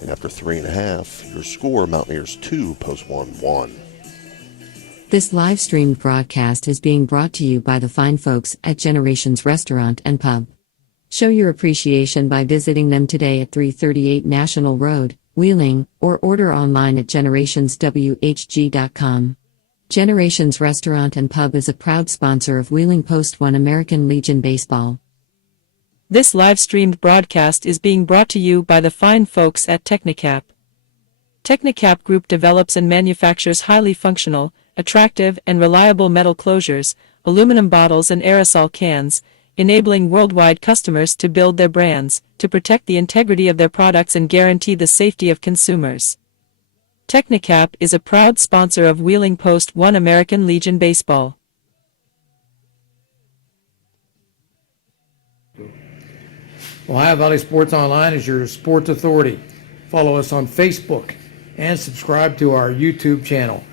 And after 3.5, your score, Mountaineers 2, post 1-1. This live streamed broadcast is being brought to you by the fine folks at Generations Restaurant and Pub. Show your appreciation by visiting them today at 338 National Road, Wheeling, or order online at generationswhg.com. Generations Restaurant and Pub is a proud sponsor of Wheeling Post 1 American Legion Baseball. This live-streamed broadcast is being brought to you by the fine folks at Technicap. Technicap Group develops and manufactures highly functional, attractive, and reliable metal closures, aluminum bottles and aerosol cans, enabling worldwide customers to build their brands, to protect the integrity of their products and guarantee the safety of consumers. Technicap is a proud sponsor of Wheeling Post 1 American Legion Baseball. Ohio Valley Sports Online is your sports authority. Follow us on Facebook and subscribe to our YouTube channel.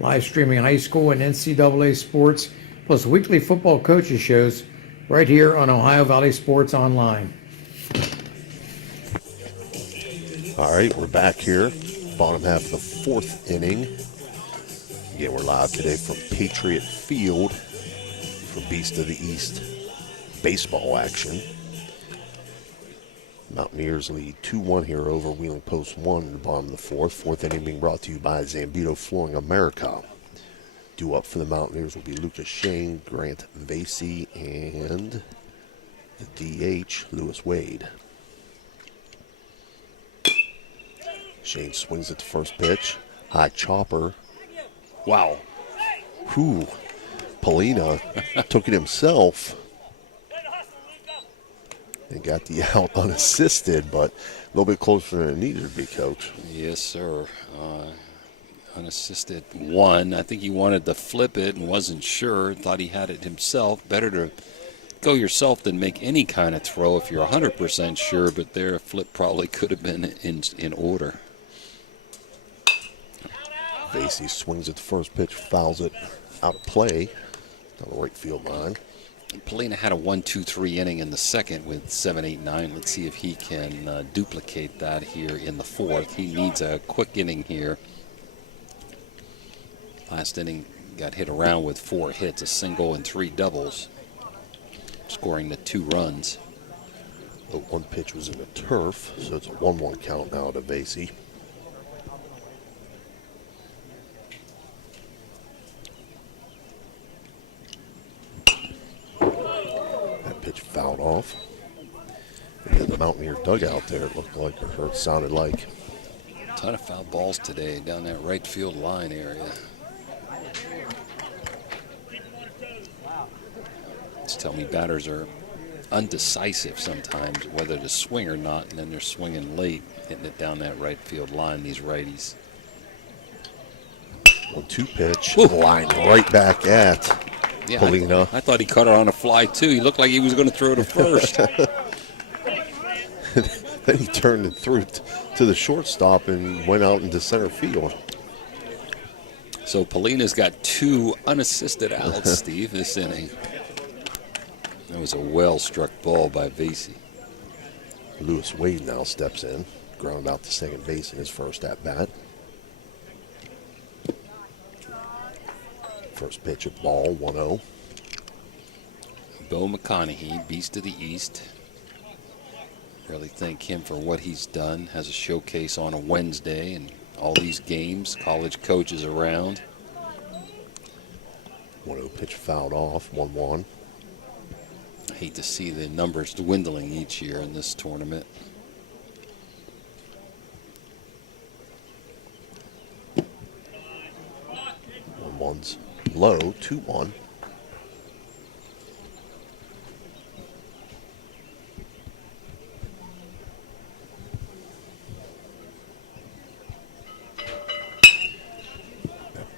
Live streaming high school and NCAA sports, plus weekly football coaches shows right here on Ohio Valley Sports Online. All right, we're back here. Bottom half of the fourth inning. Again, we're live today from Patriot Field for Beast of the East baseball action. Mountaineers lead 2-1 here over Wheeling Post 1 in the bottom of the fourth. Fourth inning being brought to you by Zambito Flooring America. Due up for the Mountaineers will be Lucas Shane, Grant Vasey, and the DH, Lewis Wade. Shane swings at the first pitch. High chopper. Wow. Whew. Polina took it himself and got the out unassisted, but a little bit closer than it needed to be, Coach. Yes, sir. Unassisted one. I think he wanted to flip it and wasn't sure. Thought he had it himself. Better to go yourself than make any kind of throw if you're 100% sure, but there a flip probably could have been in order. Vasey swings at the first pitch, fouls it out of play down the right field line. Polina had a 1-2-3 inning in the second with 7, 8, 9. Let's see if he can duplicate that here in the fourth. He needs a quick inning here. Last inning got hit around with 4 hits, a single and 3 doubles, scoring the 2 runs. The one pitch was in the turf, so it's a 1-1 count now to Vasey. Pitch fouled off. And then the Mountaineer dugout there, it looked like, or it sounded like. A ton of foul balls today down that right field line area. Just tell me batters are undecisive sometimes whether to swing or not, and then they're swinging late, hitting it down that right field line, these righties. 1-2 pitch, lined right back at Polina. I thought he caught it on a fly, too. He looked like he was going to throw it to first. Then he turned it through to the shortstop and went out into center field. So Polina's got 2 unassisted outs, Steve, this inning. That was a well-struck ball by Vasey. Lewis Wade now steps in, ground out to second base in his first at-bat. First pitch of ball, 1-0. Bo McConaughey, Beast of the East. Really thank him for what he's done. Has a showcase on a Wednesday and all these games, college coaches around. 1-0 pitch fouled off, 1-1. I hate to see the numbers dwindling each year in this tournament. One's low, 2-1.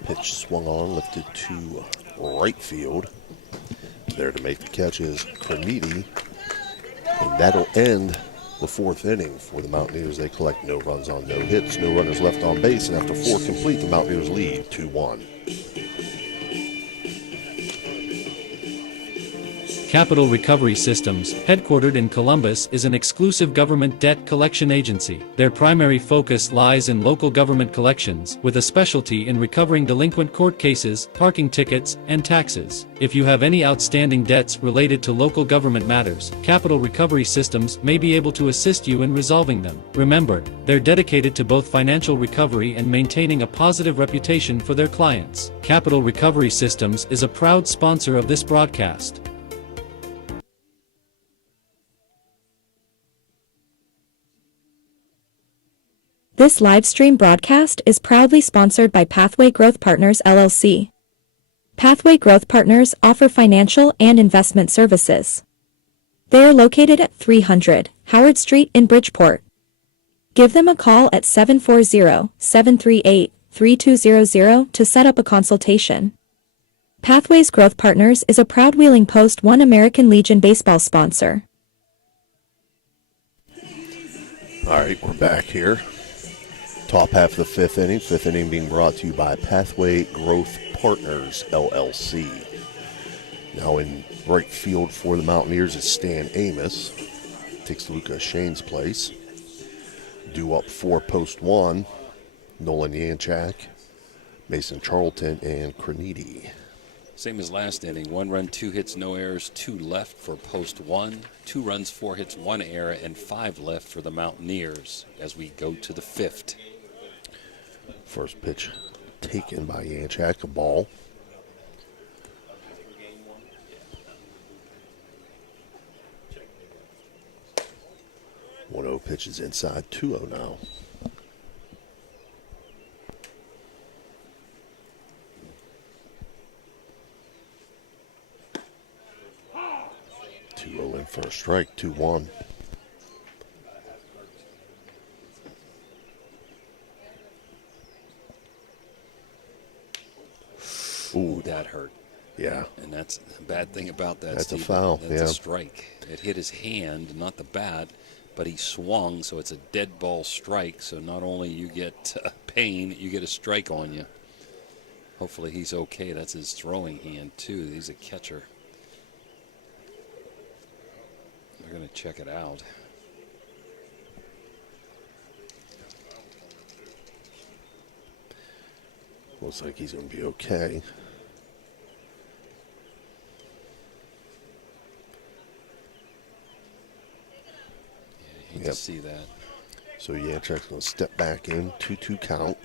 Pitch swung on, lifted to right field. There to make the catch is Creniti. And that'll end the fourth inning for the Mountaineers. They collect no runs on no hits, no runners left on base, and after 4 complete, the Mountaineers lead 2-1. Capital Recovery Systems, headquartered in Columbus, is an exclusive government debt collection agency. Their primary focus lies in local government collections, with a specialty in recovering delinquent court cases, parking tickets, and taxes. If you have any outstanding debts related to local government matters, Capital Recovery Systems may be able to assist you in resolving them. Remember, they're dedicated to both financial recovery and maintaining a positive reputation for their clients. Capital Recovery Systems is a proud sponsor of this broadcast. This live stream broadcast is proudly sponsored by Pathway Growth Partners LLC. Pathway Growth Partners offer financial and investment services. They are located at 300 Howard Street in Bridgeport. Give them a call at 740-738-3200 to set up a consultation. Pathways Growth Partners is a proud Wheeling Post 1 American Legion baseball sponsor. All right, we're back here. Top half of the fifth inning being brought to you by Pathway Growth Partners, LLC. Now in right field for the Mountaineers is Stan Amos. Takes Luca Shane's place. Due up for post 1, Nolan Yanchak, Mason Charlton, and Creniti. Same as last inning. 1 run, 2 hits, no errors, 2 left for post 1. 2 runs, 4 hits, 1 error, and 5 left for the Mountaineers as we go to the 5th. First pitch taken by Yanchak, a ball. One 0 pitch is inside, 2-0 now. In for a strike, 2-1. Ooh, that hurt. Yeah. And that's the bad thing about that, That's Steve. a foul, That's a strike. It hit his hand, not the bat, but he swung, so it's a dead ball strike. So not only you get pain, you get a strike on you. Hopefully he's okay. That's his throwing hand, too. He's a catcher. They're going to check it out. Looks like he's going to be okay. Yeah, hate to see that. So Yanchak's going to step back in, 2-2 count.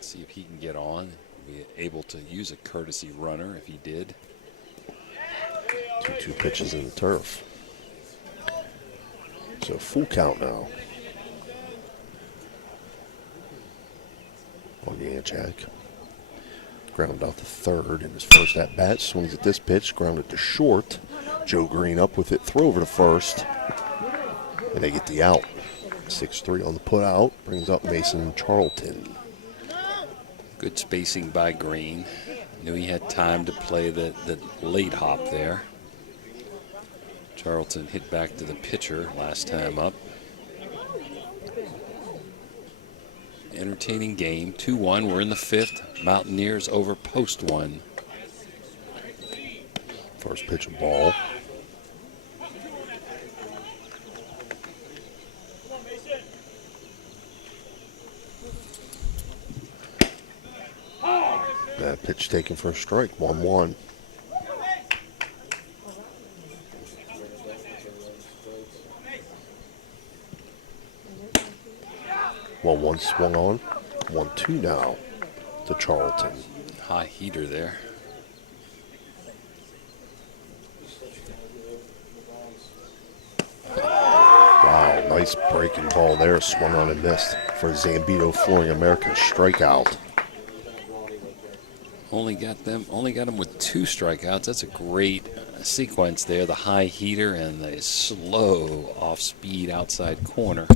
See if he can get on. Be able to use a courtesy runner if he did. 2-2 pitches in the turf. So full count now. On Yanchak. Ground out to third in his first at bat. Swings at this pitch, grounded to short. Joe Green up with it, throw over to first. And they get the out. 6-3 on the put out. Brings up Mason Charlton. Good spacing by Green. Knew he had time to play the late hop there. Charlton hit back to the pitcher last time up. Entertaining game. 2-1. We're in the 5th. Mountaineers over post 1. First pitch of ball. That pitch taken for a strike. 1-1. One swung on. 1-2 now to Charlton. High heater there. Wow, nice breaking ball there. Swung on and missed for Zambito Flooring America strikeout. Only got him with 2 strikeouts. That's a great sequence there. The high heater and the slow off-speed outside corner.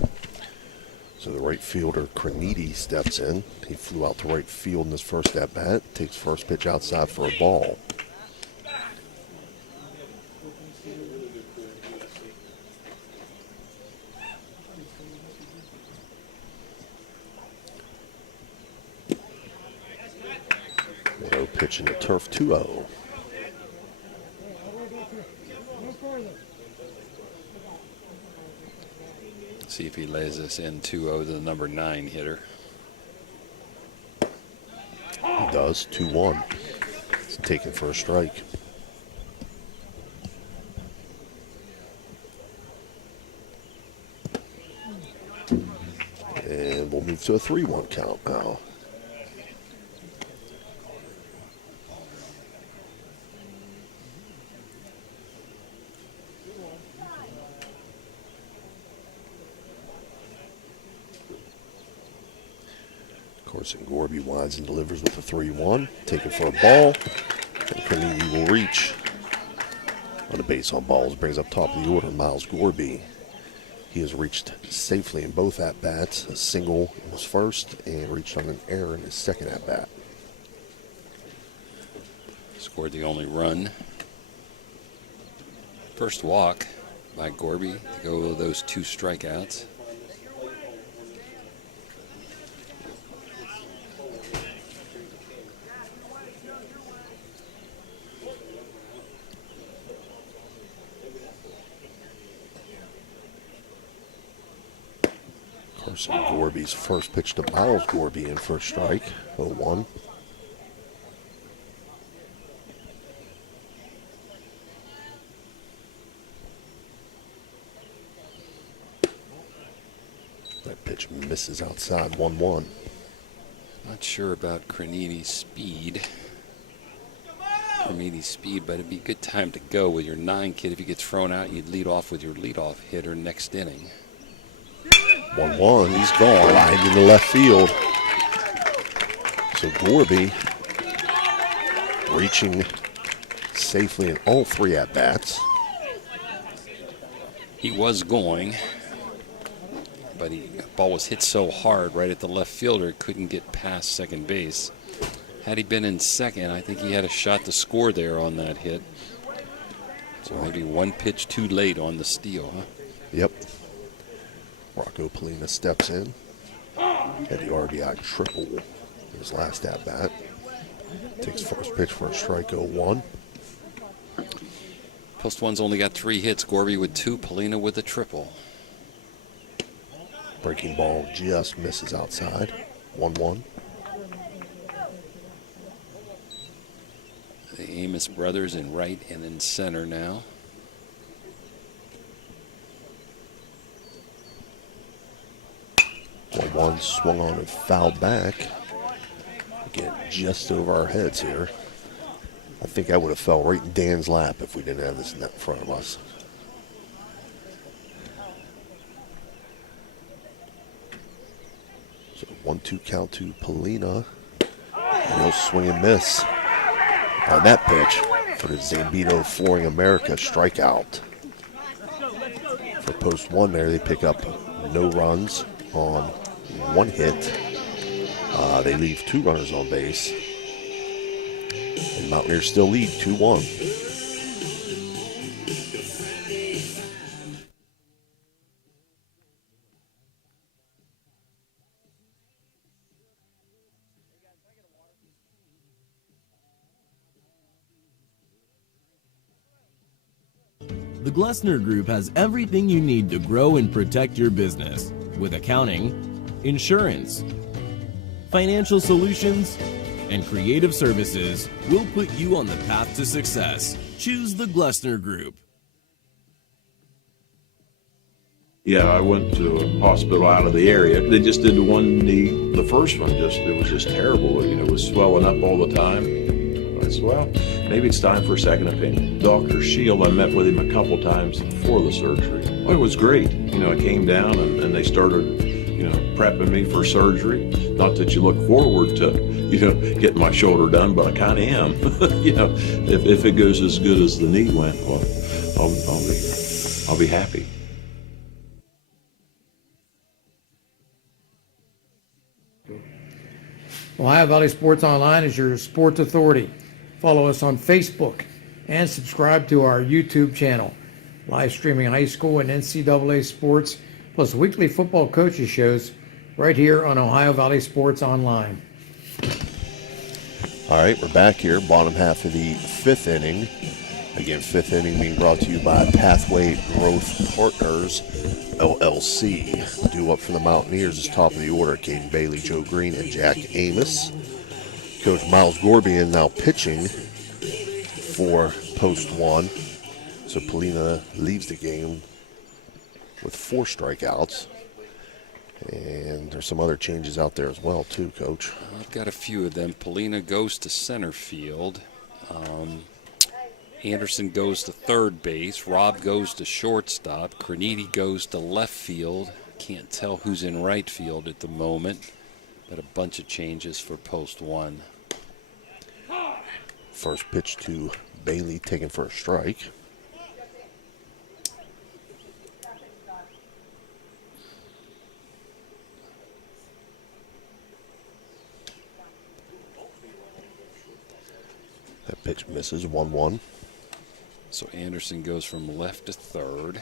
So the right fielder, Craniti, steps in. He flew out to right field in his first at-bat. Takes first pitch outside for a ball. No pitch in the turf, 2-0. See if he lays this in 2-0 to the number 9 hitter. He does, 2-1. It's taken for a strike. And we'll move to a 3-1 count now. And Gorby winds and delivers with a 3-1. Taken for a ball. And Craniti will reach on the base on balls. Brings up top of the order, Miles Gorby. He has reached safely in both at-bats. A single in his first and reached on an error in his second at-bat. Scored the only run. First walk by Gorby to go with those 2 strikeouts. Gorby's first pitch to Miles Gorby in for a strike, 0-1. That pitch misses outside, 1-1. Not sure about Craniti's speed. But it'd be a good time to go with your 9 kid. If he gets thrown out, you'd lead off with your leadoff hitter next inning. 1-1. He's gone. Lined into left field. So Gorby reaching safely in all 3 at-bats. He was going, but the ball was hit so hard right at the left fielder, couldn't get past second base. Had he been in second, I think he had a shot to score there on that hit. So maybe 1 pitch too late on the steal, huh? Yep. Rocco Polina steps in. Had the RBI triple in his last at-bat. Takes first pitch for a strike, 0-1. Post one's only got 3 hits. Gorby with 2, Polina with a triple. Breaking ball just misses outside, 1-1. The Amos brothers in right and in center now. One swung on and fouled back. Again, just over our heads here. I think I would have fell right in Dan's lap if we didn't have this net in front of us. So 1-2 count to Polina. And he'll swing and miss on that pitch for the Zambito Flooring America strikeout. For post 1 there, they pick up no runs on 1 hit. They leave 2 runners on base. And Mountaineers still lead 2-1. The Glessner Group has everything you need to grow and protect your business with accounting, insurance, financial solutions, and creative services. We'll put you on the path to success. Choose the Glessner Group. Yeah, I went to a hospital out of the area. They just did the one knee, the first one, it was just terrible. It was swelling up all the time. I said, well, maybe it's time for a second opinion. Dr. Shield, I met with him a couple times before the surgery. Well, it was great. I came down and they started, prepping me for surgery. Not that you look forward to, getting my shoulder done, but I kind of am. If it goes as good as the knee went, well, I'll be happy. Ohio Valley Sports Online is your sports authority. Follow us on Facebook and subscribe to our YouTube channel. Live streaming high school and NCAA sports, plus weekly football coaches shows right here on Ohio Valley Sports Online. All right, we're back here, bottom half of the fifth inning. Again, fifth inning being brought to you by Pathway Growth Partners, LLC. Due up for the Mountaineers is top of the order, Caden Bailey, Joe Green, and Jack Amos. Coach Miles Gorbian now pitching for post one. So Polina leaves the game with 4 strikeouts. And there's some other changes out there as well, too, Coach. I've got a few of them. Polina goes to center field. Anderson goes to third base. Rob goes to shortstop. Creniti goes to left field. Can't tell who's in right field at the moment. But a bunch of changes for post one. First pitch to Bailey, taken for a strike. That pitch misses, 1-1. So Anderson goes from left to third.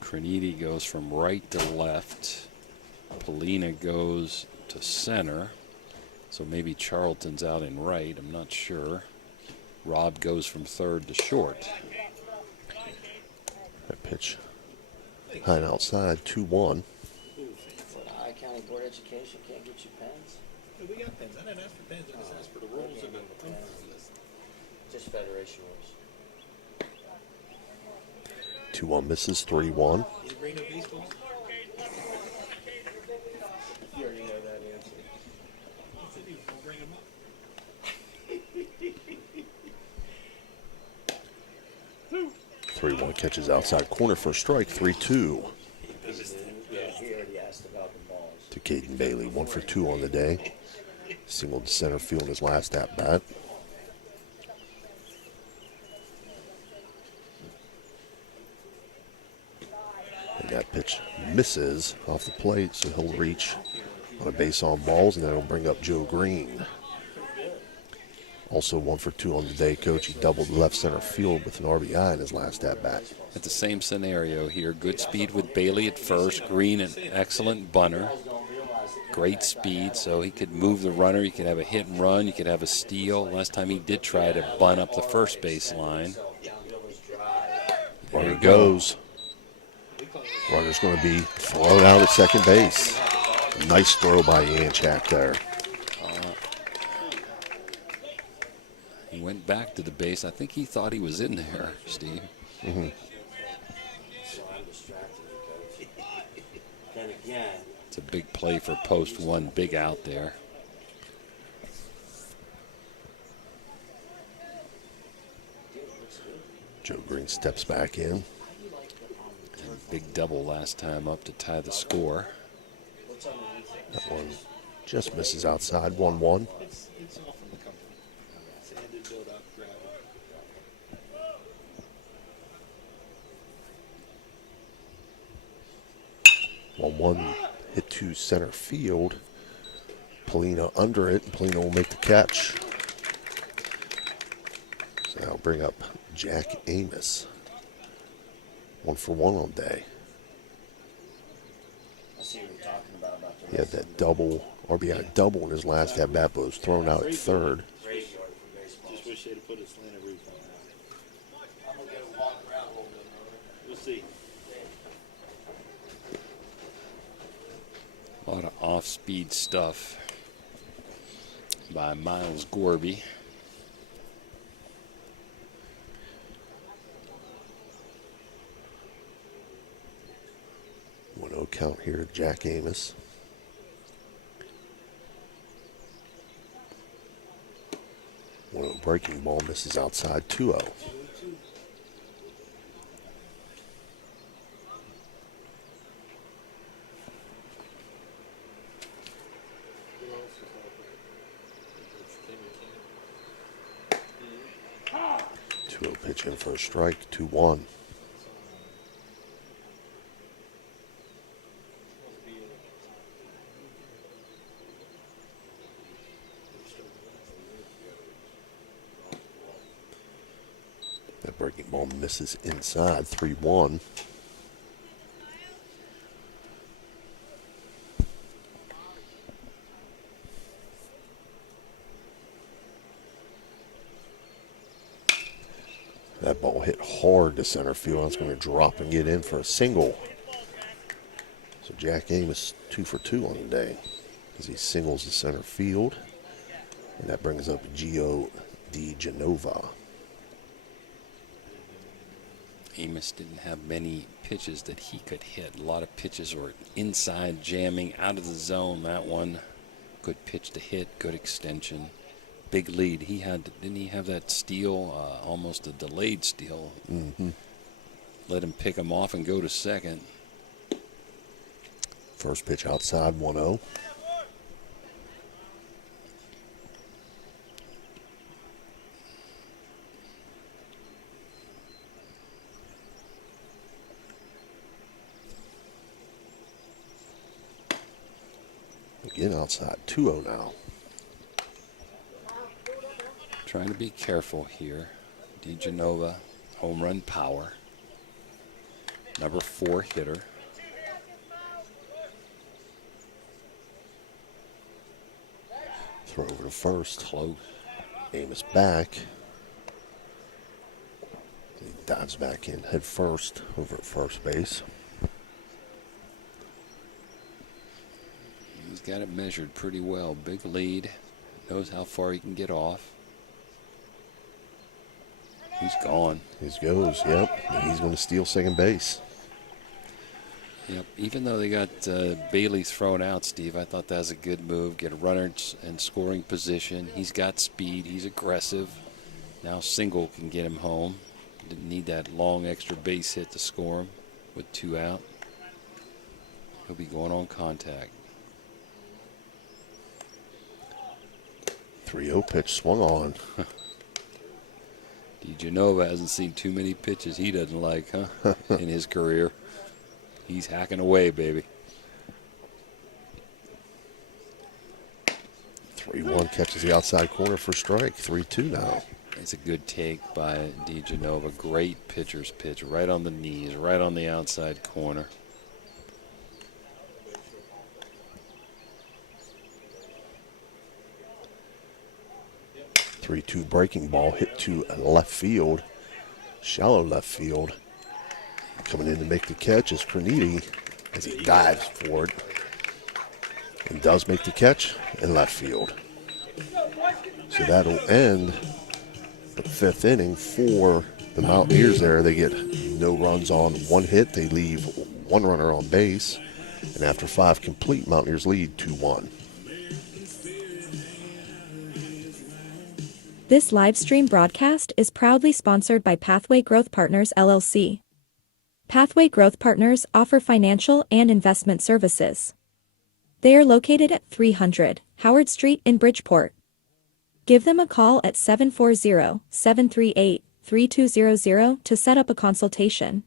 Creniti goes from right to left. Polina goes to center. So maybe Charlton's out in right. I'm not sure. Rob goes from third to short. That pitch high and outside, 2-1. High County Board of Education can't get you pens. We got pens. I didn't ask for pens. I just asked for the rules of the Just Federation rules. 2-1 misses, 3-1. Did you bring no baseballs? You already know that answer. He said he was going to bring them up. 3-1 catches outside corner for a strike, 3-2. Yeah, he already asked about the balls. To Caden Bailey, 1 for 2 on the day. Single to center field in his last at bat. And that pitch misses off the plate, so he'll reach on a base on balls, and then it'll bring up Joe Green. Also 1 for 2 on the day, Coach. He doubled left center field with an RBI in his last at bat. At the same scenario here, good speed with Bailey at first. Green, an excellent bunter. Great speed, so he could move the runner. You could have a hit and run. You could have a steal. Last time he did try to bunt up the first base line. Runner goes. Runner's going to be thrown out at second base. Nice throw by Yanchak there. He went back to the base. I think he thought he was in there, Steve. Mm-hmm. So I'm distracted, Coach. Then again. It's a big play for post one, big out there. Joe Green steps back in. And big double last time up to tie the score. That one just misses outside, 1-1. It's all from the company. Sanded, build up, gravel. 1-1 hit to center field. Polina under it, and Polina will make the catch. So that'll bring up Jack Amos. 1 for 1 on day. I see what you're talking about the He had that double, RBI double in his last at bat, but was thrown out at third. Just wish they'd have put a slanted roof on that. I'm going to go walk around a little bit. We'll see. A lot of off-speed stuff by Miles Gorby. count here, Jack Amos. One breaking ball misses outside 2-0. Pitch in for a strike, 2-1. That breaking ball misses inside, 3-1. That ball hit hard to center field. It's going to drop and get in for a single. So Jack Amos 2 for 2 on the day as he singles to center field. And that brings up Gio Di Genova. Amos didn't have many pitches that he could hit. A lot of pitches were inside jamming, out of the zone. That one, good pitch to hit, good extension. Big lead. Didn't he have that steal, almost a delayed steal? Mm-hmm. Let him pick him off and go to second. First pitch outside, 1-0. Again outside, 2-0 now. Trying to be careful here. Di Genova, home run power. Number 4 hitter. Throw over to first. Close. Amos back. He dives back in head first over at first base. He's got it measured pretty well. Big lead. Knows how far he can get off. He's gone. He goes, yep. And he's going to steal second base. Yep. Even though they got Bailey thrown out, Steve, I thought that was a good move. Get a runner in scoring position. He's got speed. He's aggressive. Now single can get him home. Didn't need that long extra base hit to score him with 2 out. He'll be going on contact. 3-0 pitch swung on. Di Genova hasn't seen too many pitches he doesn't like, huh, in his career. He's hacking away, baby. 3-1 catches the outside corner for strike. 3-2 now. It's a good take by Di Genova. Great pitcher's pitch, right on the knees, right on the outside corner. Three-two breaking ball hit to left field, shallow left field. Coming in to make the catch is Croniti as he dives for it and does make the catch in left field. So that'll end the 5th inning for the Mountaineers there. They get no runs on 1 hit. They leave 1 runner on base. And after 5 complete, Mountaineers lead 2-1. This live stream broadcast is proudly sponsored by Pathway Growth Partners LLC. Pathway Growth Partners offer financial and investment services. They are located at 300 Howard Street in Bridgeport. Give them a call at 740-738-3200 to set up a consultation.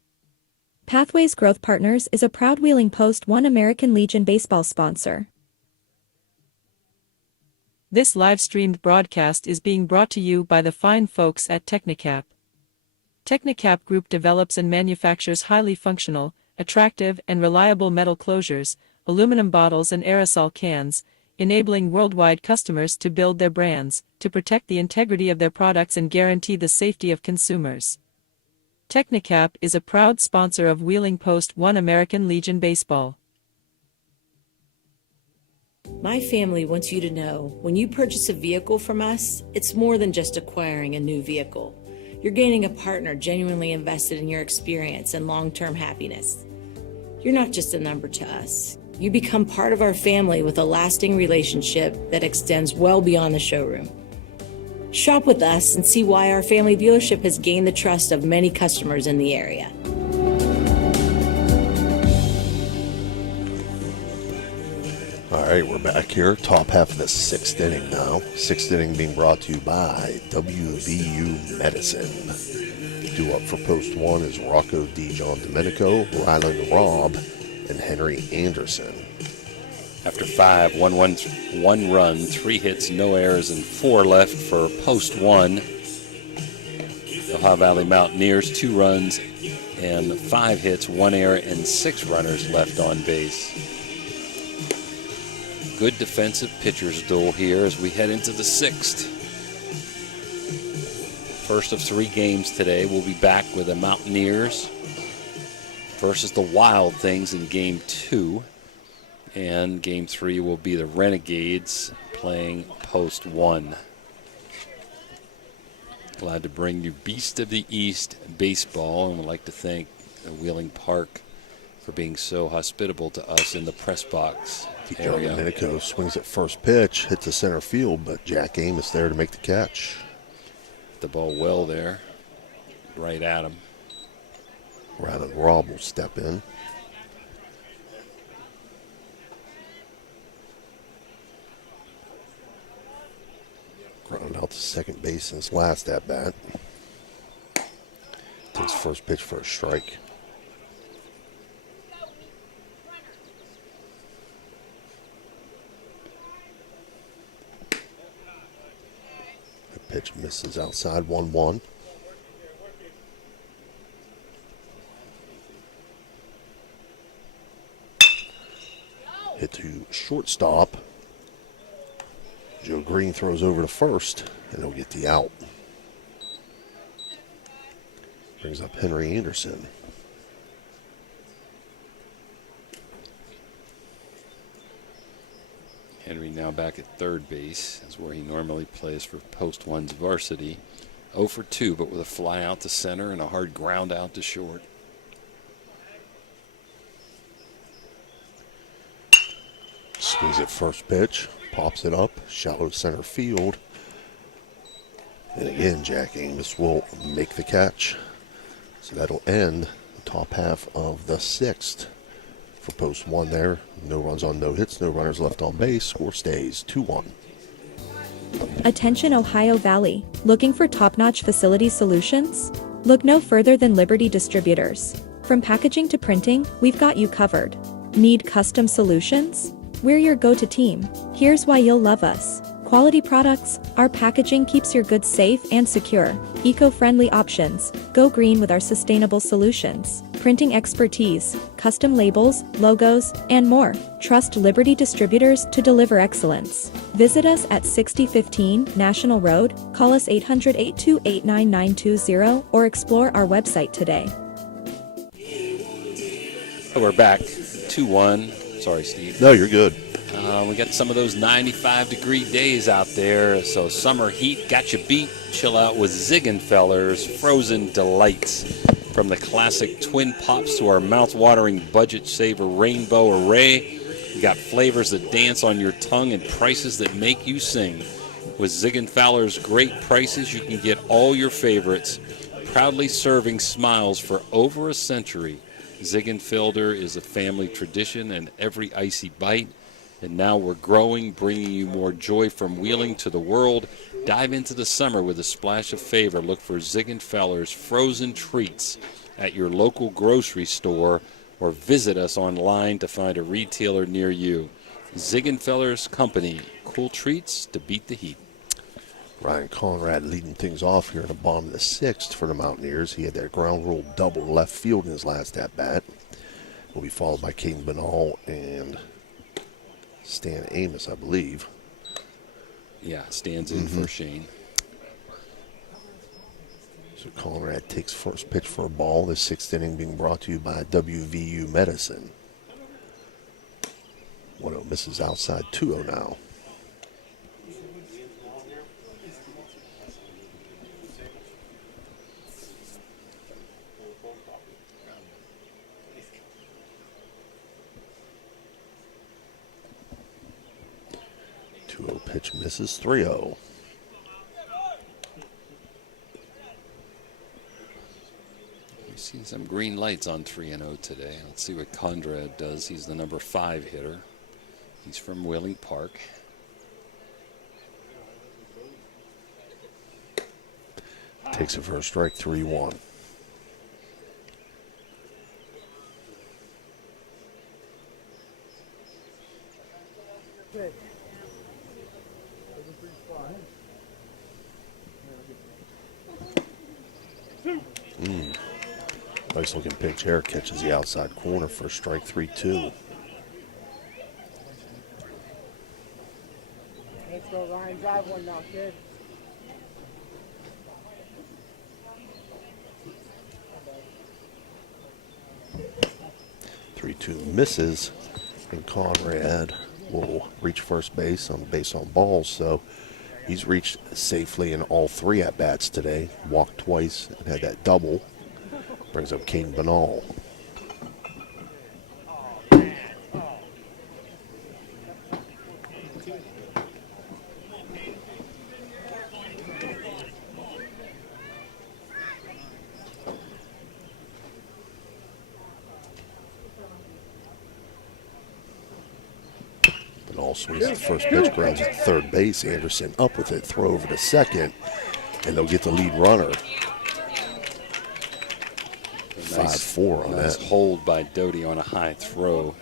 Pathways Growth Partners is a proud Wheeling Post 1 American Legion baseball sponsor. This live-streamed broadcast is being brought to you by the fine folks at Technicap. Technicap Group develops and manufactures highly functional, attractive, and reliable metal closures, aluminum bottles and aerosol cans, enabling worldwide customers to build their brands, to protect the integrity of their products and guarantee the safety of consumers. Technicap is a proud sponsor of Wheeling Post 1 American Legion Baseball. My family wants you to know, when you purchase a vehicle from us, it's more than just acquiring a new vehicle. You're gaining a partner genuinely invested in your experience and long-term happiness. You're not just a number to us. You become part of our family with a lasting relationship that extends well beyond the showroom. Shop with us and see why our family dealership has gained the trust of many customers in the area. All right, we're back here. Top half of the sixth inning now. Sixth inning being brought to you by WVU Medicine. Due up for post one is Rocco D. John Domenico, Ryland Robb, and Henry Anderson. After 5, 1 run, 3 hits, no errors, and 4 left for post 1. The Ohio Valley Mountaineers, 2 runs and 5 hits, 1 error, and 6 runners left on base. Good defensive pitcher's duel here as we head into the 6th. First of 3 games today. We'll be back with the Mountaineers versus the Wild Things in Game 2. And Game 3 will be the Renegades playing post 1. Glad to bring you Beast of the East baseball, and would like to thank Wheeling Park for being so hospitable to us in the press box area. Domenico swings at first pitch, hits the center field, but Jack Amos there to make the catch. The ball well there, right at him. Ryland Robb will step in. Ground out to second base in his last at bat. Takes first pitch for a strike. The pitch misses outside 1-1. Hit to shortstop. Joe Green throws over to first, and he'll get the out. Brings up Henry Anderson. Henry now back at third base. That's where he normally plays for post 1's varsity. 0 for 2, but with a fly out to center and a hard ground out to short. Swings at first pitch, pops it up, shallow center field. And again, Jack Amos will make the catch. So that'll end the top half of the 6th. For post 1 there, no runs on no hits, no runners left on base. Score stays 2-1. Attention Ohio Valley, looking for top-notch facility solutions? Look no further than Liberty Distributors. From packaging to printing, we've got you covered. Need custom solutions? We're your go-to team. Here's why you'll love us. Quality products, our packaging keeps your goods safe and secure. Eco-friendly options, go green with our sustainable solutions. Printing expertise, custom labels, logos, and more. Trust Liberty Distributors to deliver excellence. Visit us at 6015 National Road, call us 800-828-9920, or explore our website today. We're back, 2-1. Sorry, Steve. No, you're good. We got some of those 95-degree days out there, so summer heat got you beat. Chill out with Ziegenfeller's Frozen Delights. From the classic Twin Pops to our mouth-watering budget saver rainbow array, we got flavors that dance on your tongue and prices that make you sing. With Ziegenfeller's great prices, you can get all your favorites, proudly serving smiles for over a century. Ziegenfelder is a family tradition and every icy bite. And now we're growing, bringing you more joy from Wheeling to the world. Dive into the summer with a splash of favor. Look for Ziegenfeller's frozen treats at your local grocery store or visit us online to find a retailer near you. Ziegenfeller's Company, cool treats to beat the heat. Ryan Conrad leading things off here in the bottom of the 6th for the Mountaineers. He had that ground rule double left field in his last at-bat. Will be followed by Caden Benall and Stan Amos, I believe. Yeah, Stan's in for Shane. So Conrad takes first pitch for a ball. The 6th inning being brought to you by WVU Medicine. 1-0 misses outside, 2-0 now. Pitch misses 3-0. We've seen some green lights on 3-0 today. Let's see what Conrad does. He's the number 5 hitter. He's from Wheeling Park. Takes it for a strike, 3-1. Nice looking pitch here. Catches the outside corner for a strike, 3-2. Let's go, Ryan. Drive one now, kid. 3-2 misses, and Conrad will reach first base on balls. So he's reached safely in all 3 at-bats today. Walked twice and had that double. Brings up Caden Banal. Banal swings at first pitch, grounds at third base. Anderson up with it, throw over to second, and they'll get the lead runner. 5-4 on nice that. Hold by Doty on a high throw.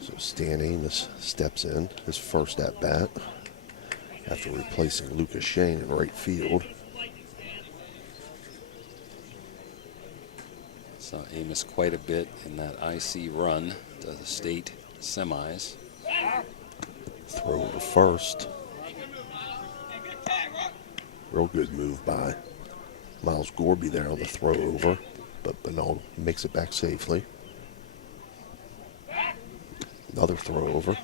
So Stan Amos steps in, his first at bat, after replacing Lucas Shane in right field. Saw Amos quite a bit in that IC run to the state semis. Throw over first. Real good move by Miles Gorby there on the throw over, but Banal makes it back safely. Another throw over.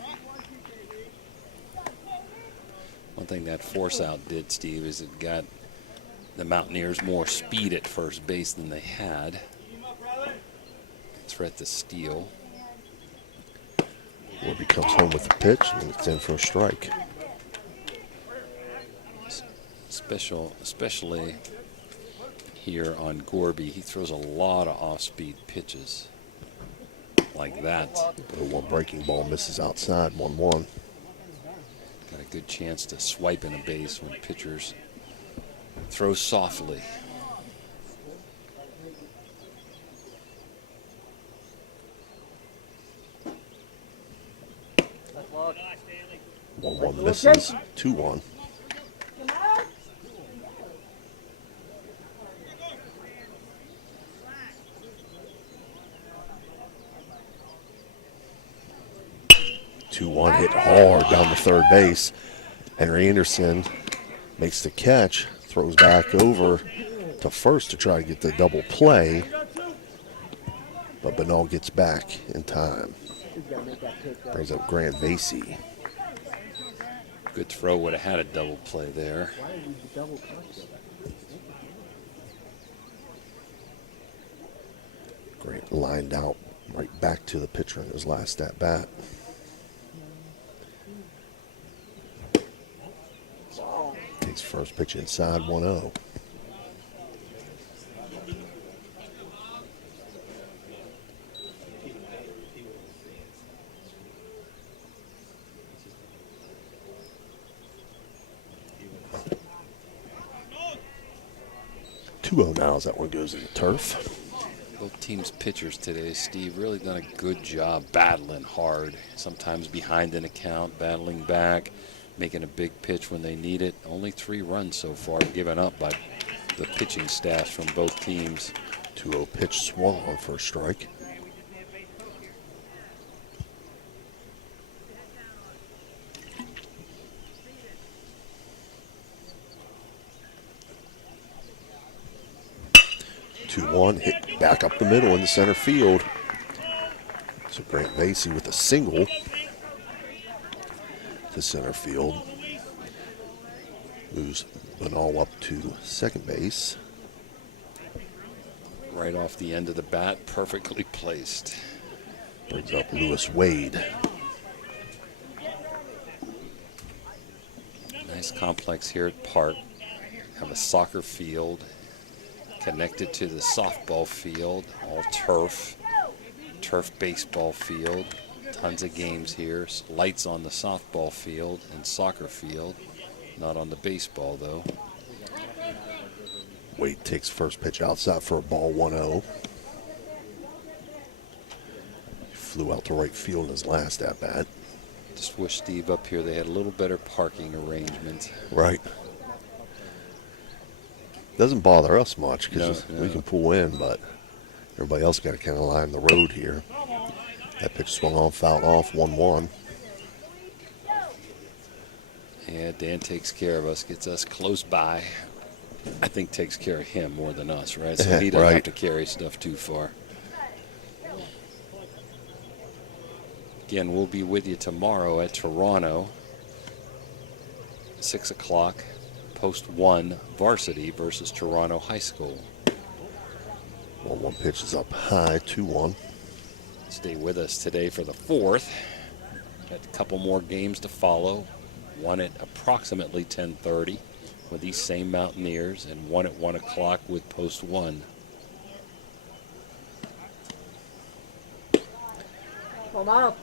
One thing that force out did, Steve, is it got the Mountaineers more speed at first base than they had. Threat to steal. Gorby comes home with the pitch, and it's in for a strike. Especially here on Gorby, he throws a lot of off-speed pitches like that. One breaking ball misses outside, 1-1. Got a good chance to swipe in a base when pitchers throw softly. One misses, 2-1. Hit hard down the third base. Henry Anderson makes the catch, throws back over to first to try to get the double play, but Banal gets back in time. Brings up Grant Vasey. Good throw, would have had a double play there. Grant lined out right back to the pitcher in his last at bat. Takes first pitch inside, 1-0. Now as that one goes in the turf. Both teams' pitchers today, Steve, really done a good job battling hard. Sometimes behind an account, battling back, making a big pitch when they need it. Only 3 runs so far given up by the pitching staffs from both teams. 2-0 pitch swung on for a strike. Hit back up the middle in the center field. So Grant Vasey with a single to center field. Moves Banal up to second base. right off the end of the bat, perfectly placed. Brings up Lewis Wade. Nice complex here at Park. Have a soccer field connected to the softball field, all turf baseball field. Tons of games here. Lights on the softball field and soccer field. Not on the baseball, though. Wade takes first pitch outside for a ball 1-0. He flew out to right field in his last at-bat. Just wish Steve up here they had a little better parking arrangement. Right. Doesn't bother us much because we can pull in, but everybody else got to kind of line the road here. That pitch swung on, fouled off, 1-1. Yeah, Dan takes care of us, gets us close by. I think takes care of him more than us, right? So he doesn't have to carry stuff too far. Again, we'll be with you tomorrow at Toronto, 6 o'clock, post 1 varsity versus Toronto High School. 1-1 pitch is up high, 2-1. Stay with us today for the 4th. Got a couple more games to follow. One at approximately 10:30 with these same Mountaineers, and one at 1 o'clock with post 1. Hold on.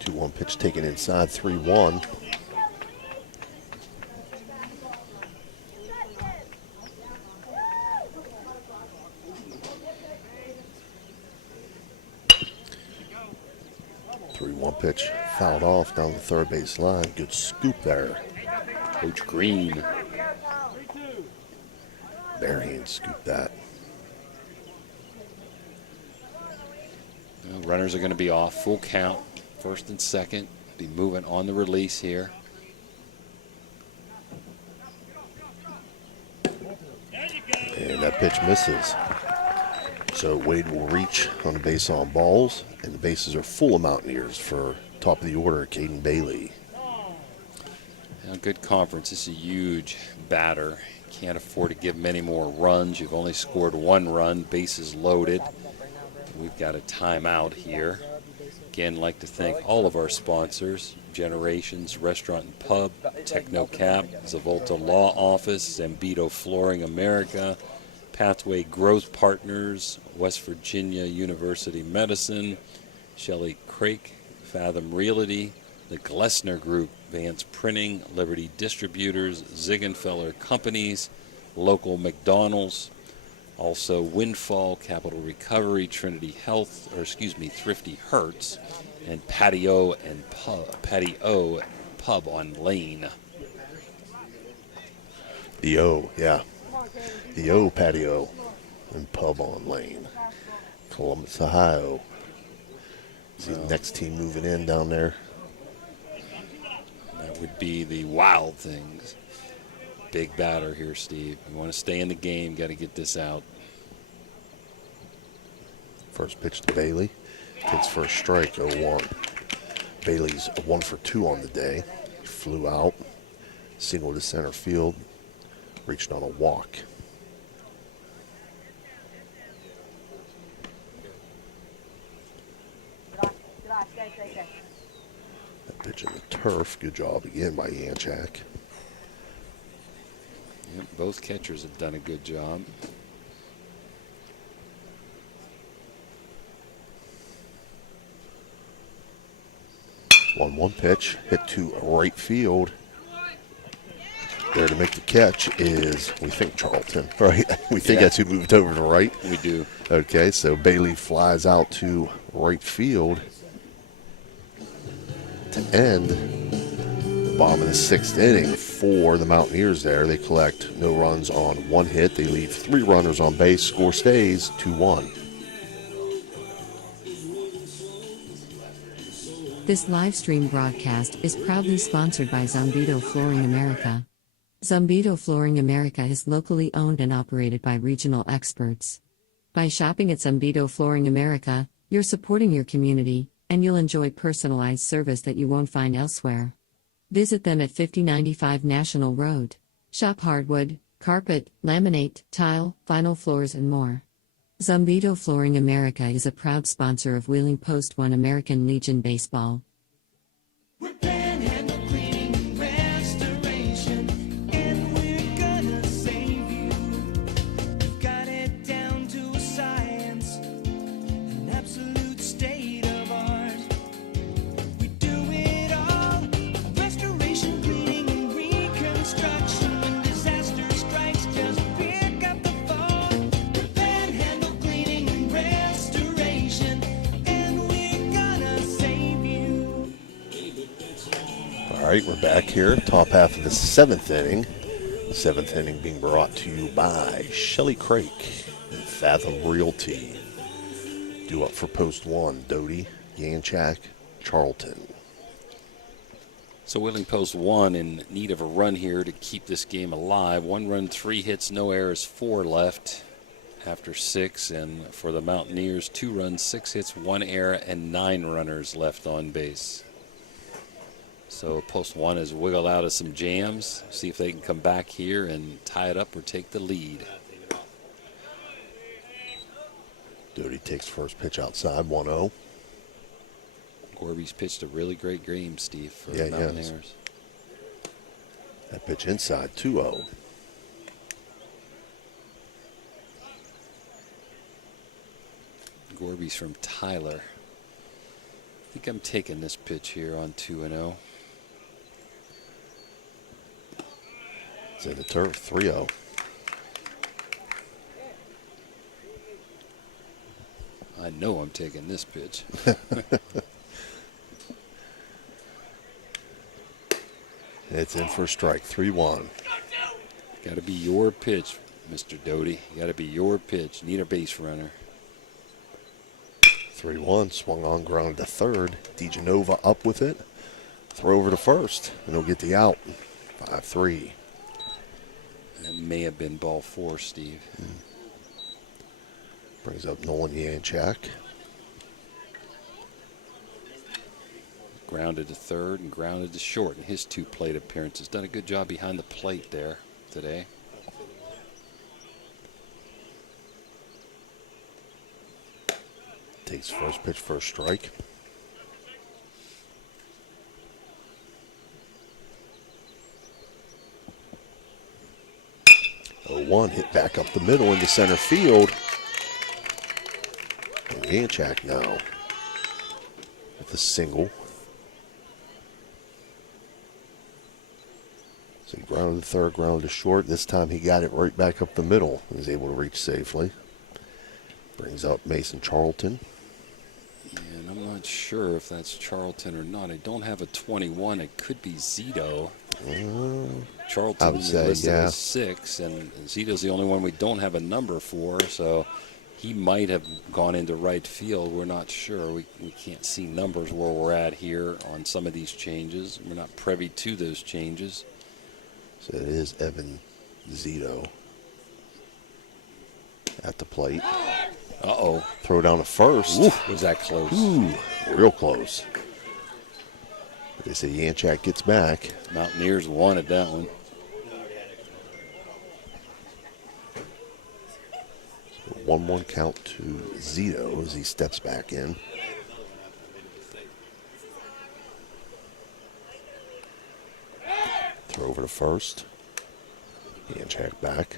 2-1 pitch taken inside, 3-1. Pitch fouled off down the third base line. Good scoop there. Coach Green. Barehand scooped that. Well, runners are going to be off. Full count. First and second. Be moving on the release here. And that pitch misses. So Wade will reach on the base on balls, and the bases are full of Mountaineers for top of the order, Caden Bailey. A good conference. This is a huge batter. Can't afford to give many more runs. You've only scored 1 run. Bases loaded. We've got a timeout here. Again, like to thank all of our sponsors: Generations Restaurant and Pub, Technocap, Zavolta Law Office, Zambito Flooring America, Pathway Growth Partners, West Virginia University Medicine, Shelley Crake, Fathom Realty, the Glessner Group, Vance Printing, Liberty Distributors, Ziegenfeller Companies, local McDonald's, also Windfall, Capital Recovery, Trinity Health, Thrifty Hertz, and Patio Pub on Lane. The O, yeah. The O Patio and Pub on Lane. Columbus, Ohio. See the next team moving in down there. That would be the Wild Things. Big batter here, Steve. We want to stay in the game. Got to get this out. First pitch to Bailey. Takes first strike, 0-1. Bailey's 1 for 2 on the day. Flew out. Single to center field. Reached on a walk. That pitch in the turf. Good job again by Yanchak. Yep, both catchers have done a good job. One pitch hit to right field. There to make the catch is, we think, Charlton, right? We think that's who moved over to right. We do. Okay, so Bailey flies out to right field to end the bottom of the 6th inning for the Mountaineers there. They collect no runs on 1 hit. They leave 3 runners on base. Score stays 2-1. This live stream broadcast is proudly sponsored by Zambito Flooring America. Zambito Flooring America is locally owned and operated by regional experts. By shopping at Zambito Flooring America, you're supporting your community, and you'll enjoy personalized service that you won't find elsewhere. Visit them at 5095 National Road. Shop hardwood, carpet, laminate, tile, vinyl floors, and more. Zumbito Flooring America is a proud sponsor of Wheeling Post 1 American Legion Baseball. Panhandle cleaning restoration, and we're gonna save you. We've got it down to a science, an absolute state of art. We do it all, restoration, cleaning, and reconstruction. When disaster strikes, just pick up the phone. Panhandle cleaning and restoration, and we're gonna save you. All right, we're back here, top half of the seventh inning. Seventh inning being brought to you by Shelley Crake and Fathom Realty. Due up for post one, Doty, Yanchak, Charlton. So Wheeling Post 1 in need of a run here to keep this game alive. 1 run, 3 hits, no errors, 4 left after 6. And for the Mountaineers, 2 runs, 6 hits, 1 error, and 9 runners left on base. So Post 1 has wiggled out of some jams. See if they can come back here and tie it up or take the lead. Doty takes first pitch outside, 1-0. Gorby's pitched a really great game, Steve, for Yeah, the he has. Mountaineers. That pitch inside, 2-0. Gorby's from Tyler. I think I'm taking this pitch here on 2-0. It's in the turf, 3-0. I know I'm taking this pitch. It's in for a strike, 3-1. Got to be your pitch, Mr. Doty. Got to be your pitch. Need a base runner. 3-1, swung on, grounded to third. DeGenova up with it. Throw over to first, and he'll get the out. 5-3. That may have been ball 4, Steve. Brings up Nolan Yanchak. Grounded to third and grounded to short in his 2 plate appearances. Done a good job behind the plate there today. Takes first pitch for a strike. One hit back up the middle into center field. And Yanchak now with a single. So he grounded to third, grounded to short. This time he got it right back up the middle and was able to reach safely. Brings up Mason Charlton. And I'm not sure if that's Charlton or not. I don't have a 21. It could be Zito. Charlton I would say, listed yeah. as 6, and Zito's the only one we don't have a number for, so he might have gone into right field. We're not sure. We can't see numbers where we're at here on some of these changes. We're not privy to those changes. So it is Evan Zito at the plate. Uh-oh. Throw down to first. Ooh, was that close? Ooh, real close. But they say Yanchak gets back. Mountaineers wanted that one. So 1-1 count to Zito as he steps back in. Throw over to first. Yanchak back.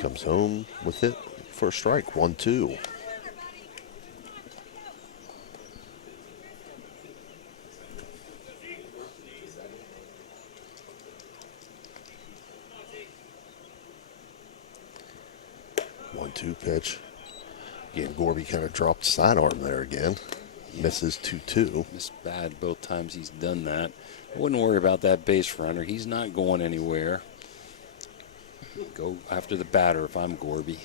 Comes home with it for a strike. 1-2. One-two pitch. Again, Gorby kind of dropped the sidearm there again. Misses 2-2. Missed bad both times he's done that. I wouldn't worry about that base runner. He's not going anywhere. Go after the batter if I'm Gorby.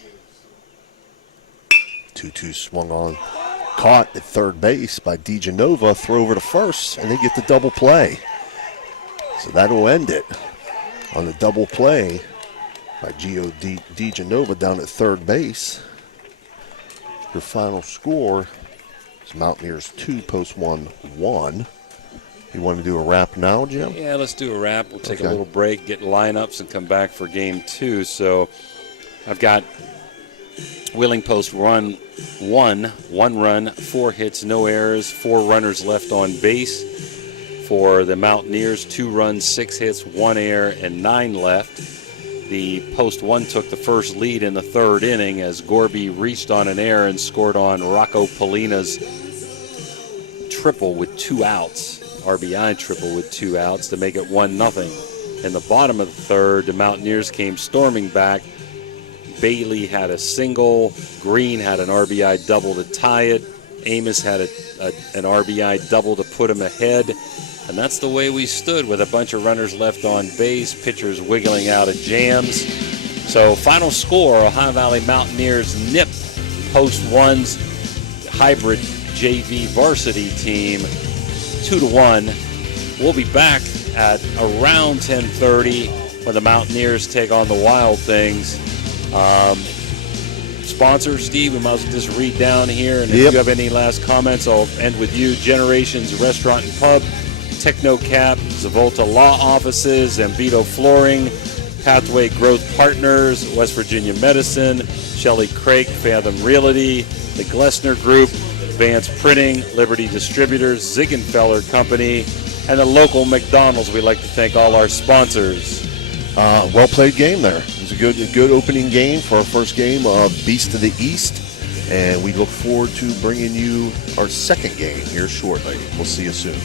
2-2 swung on. Caught at third base by DeGenova. Throw over to first, and they get the double play. So that'll end it on the double play by Gio DeGenova down at third base. Your final score is Mountaineers 2, Post 1, 1. You want to do a wrap now, Jim? Yeah, let's do a wrap. We'll take Okay. a little break, get lineups, and come back for game 2. So I've got Wheeling Post run 1 run, 4 hits, no errors, 4 runners left on base. For the Mountaineers, 2 runs, 6 hits, 1 error, and 9 left. The Post 1 took the first lead in the 3rd inning as Gorby reached on an error and scored on Rocco Polina's triple with 2 outs, RBI triple with 2 outs to make it 1-0. In the bottom of the 3rd, the Mountaineers came storming back. Bailey had a single, Green had an RBI double to tie it, Amos had an RBI double to put him ahead. And that's the way we stood with a bunch of runners left on base, pitchers wiggling out of jams. So final score, Ohio Valley Mountaineers nip Post 1's hybrid JV varsity team 2-1. We'll be back at around 10:30 when the Mountaineers take on the Wild Things. Sponsor, Steve, we might as well just read down here. And if you have any last comments, I'll end with you. Generations Restaurant and Pub, Technocap, Zavolta Law Offices, Ambito Flooring, Pathway Growth Partners, West Virginia Medicine, Shelley Craig, Fathom Realty, the Glessner Group, Vance Printing, Liberty Distributors, Ziegenfeller Company, and the local McDonald's. We'd like to thank all our sponsors. Well played game there. It was a good opening game for our first game of Beast of the East, and we look forward to bringing you our second game here shortly. We'll see you soon.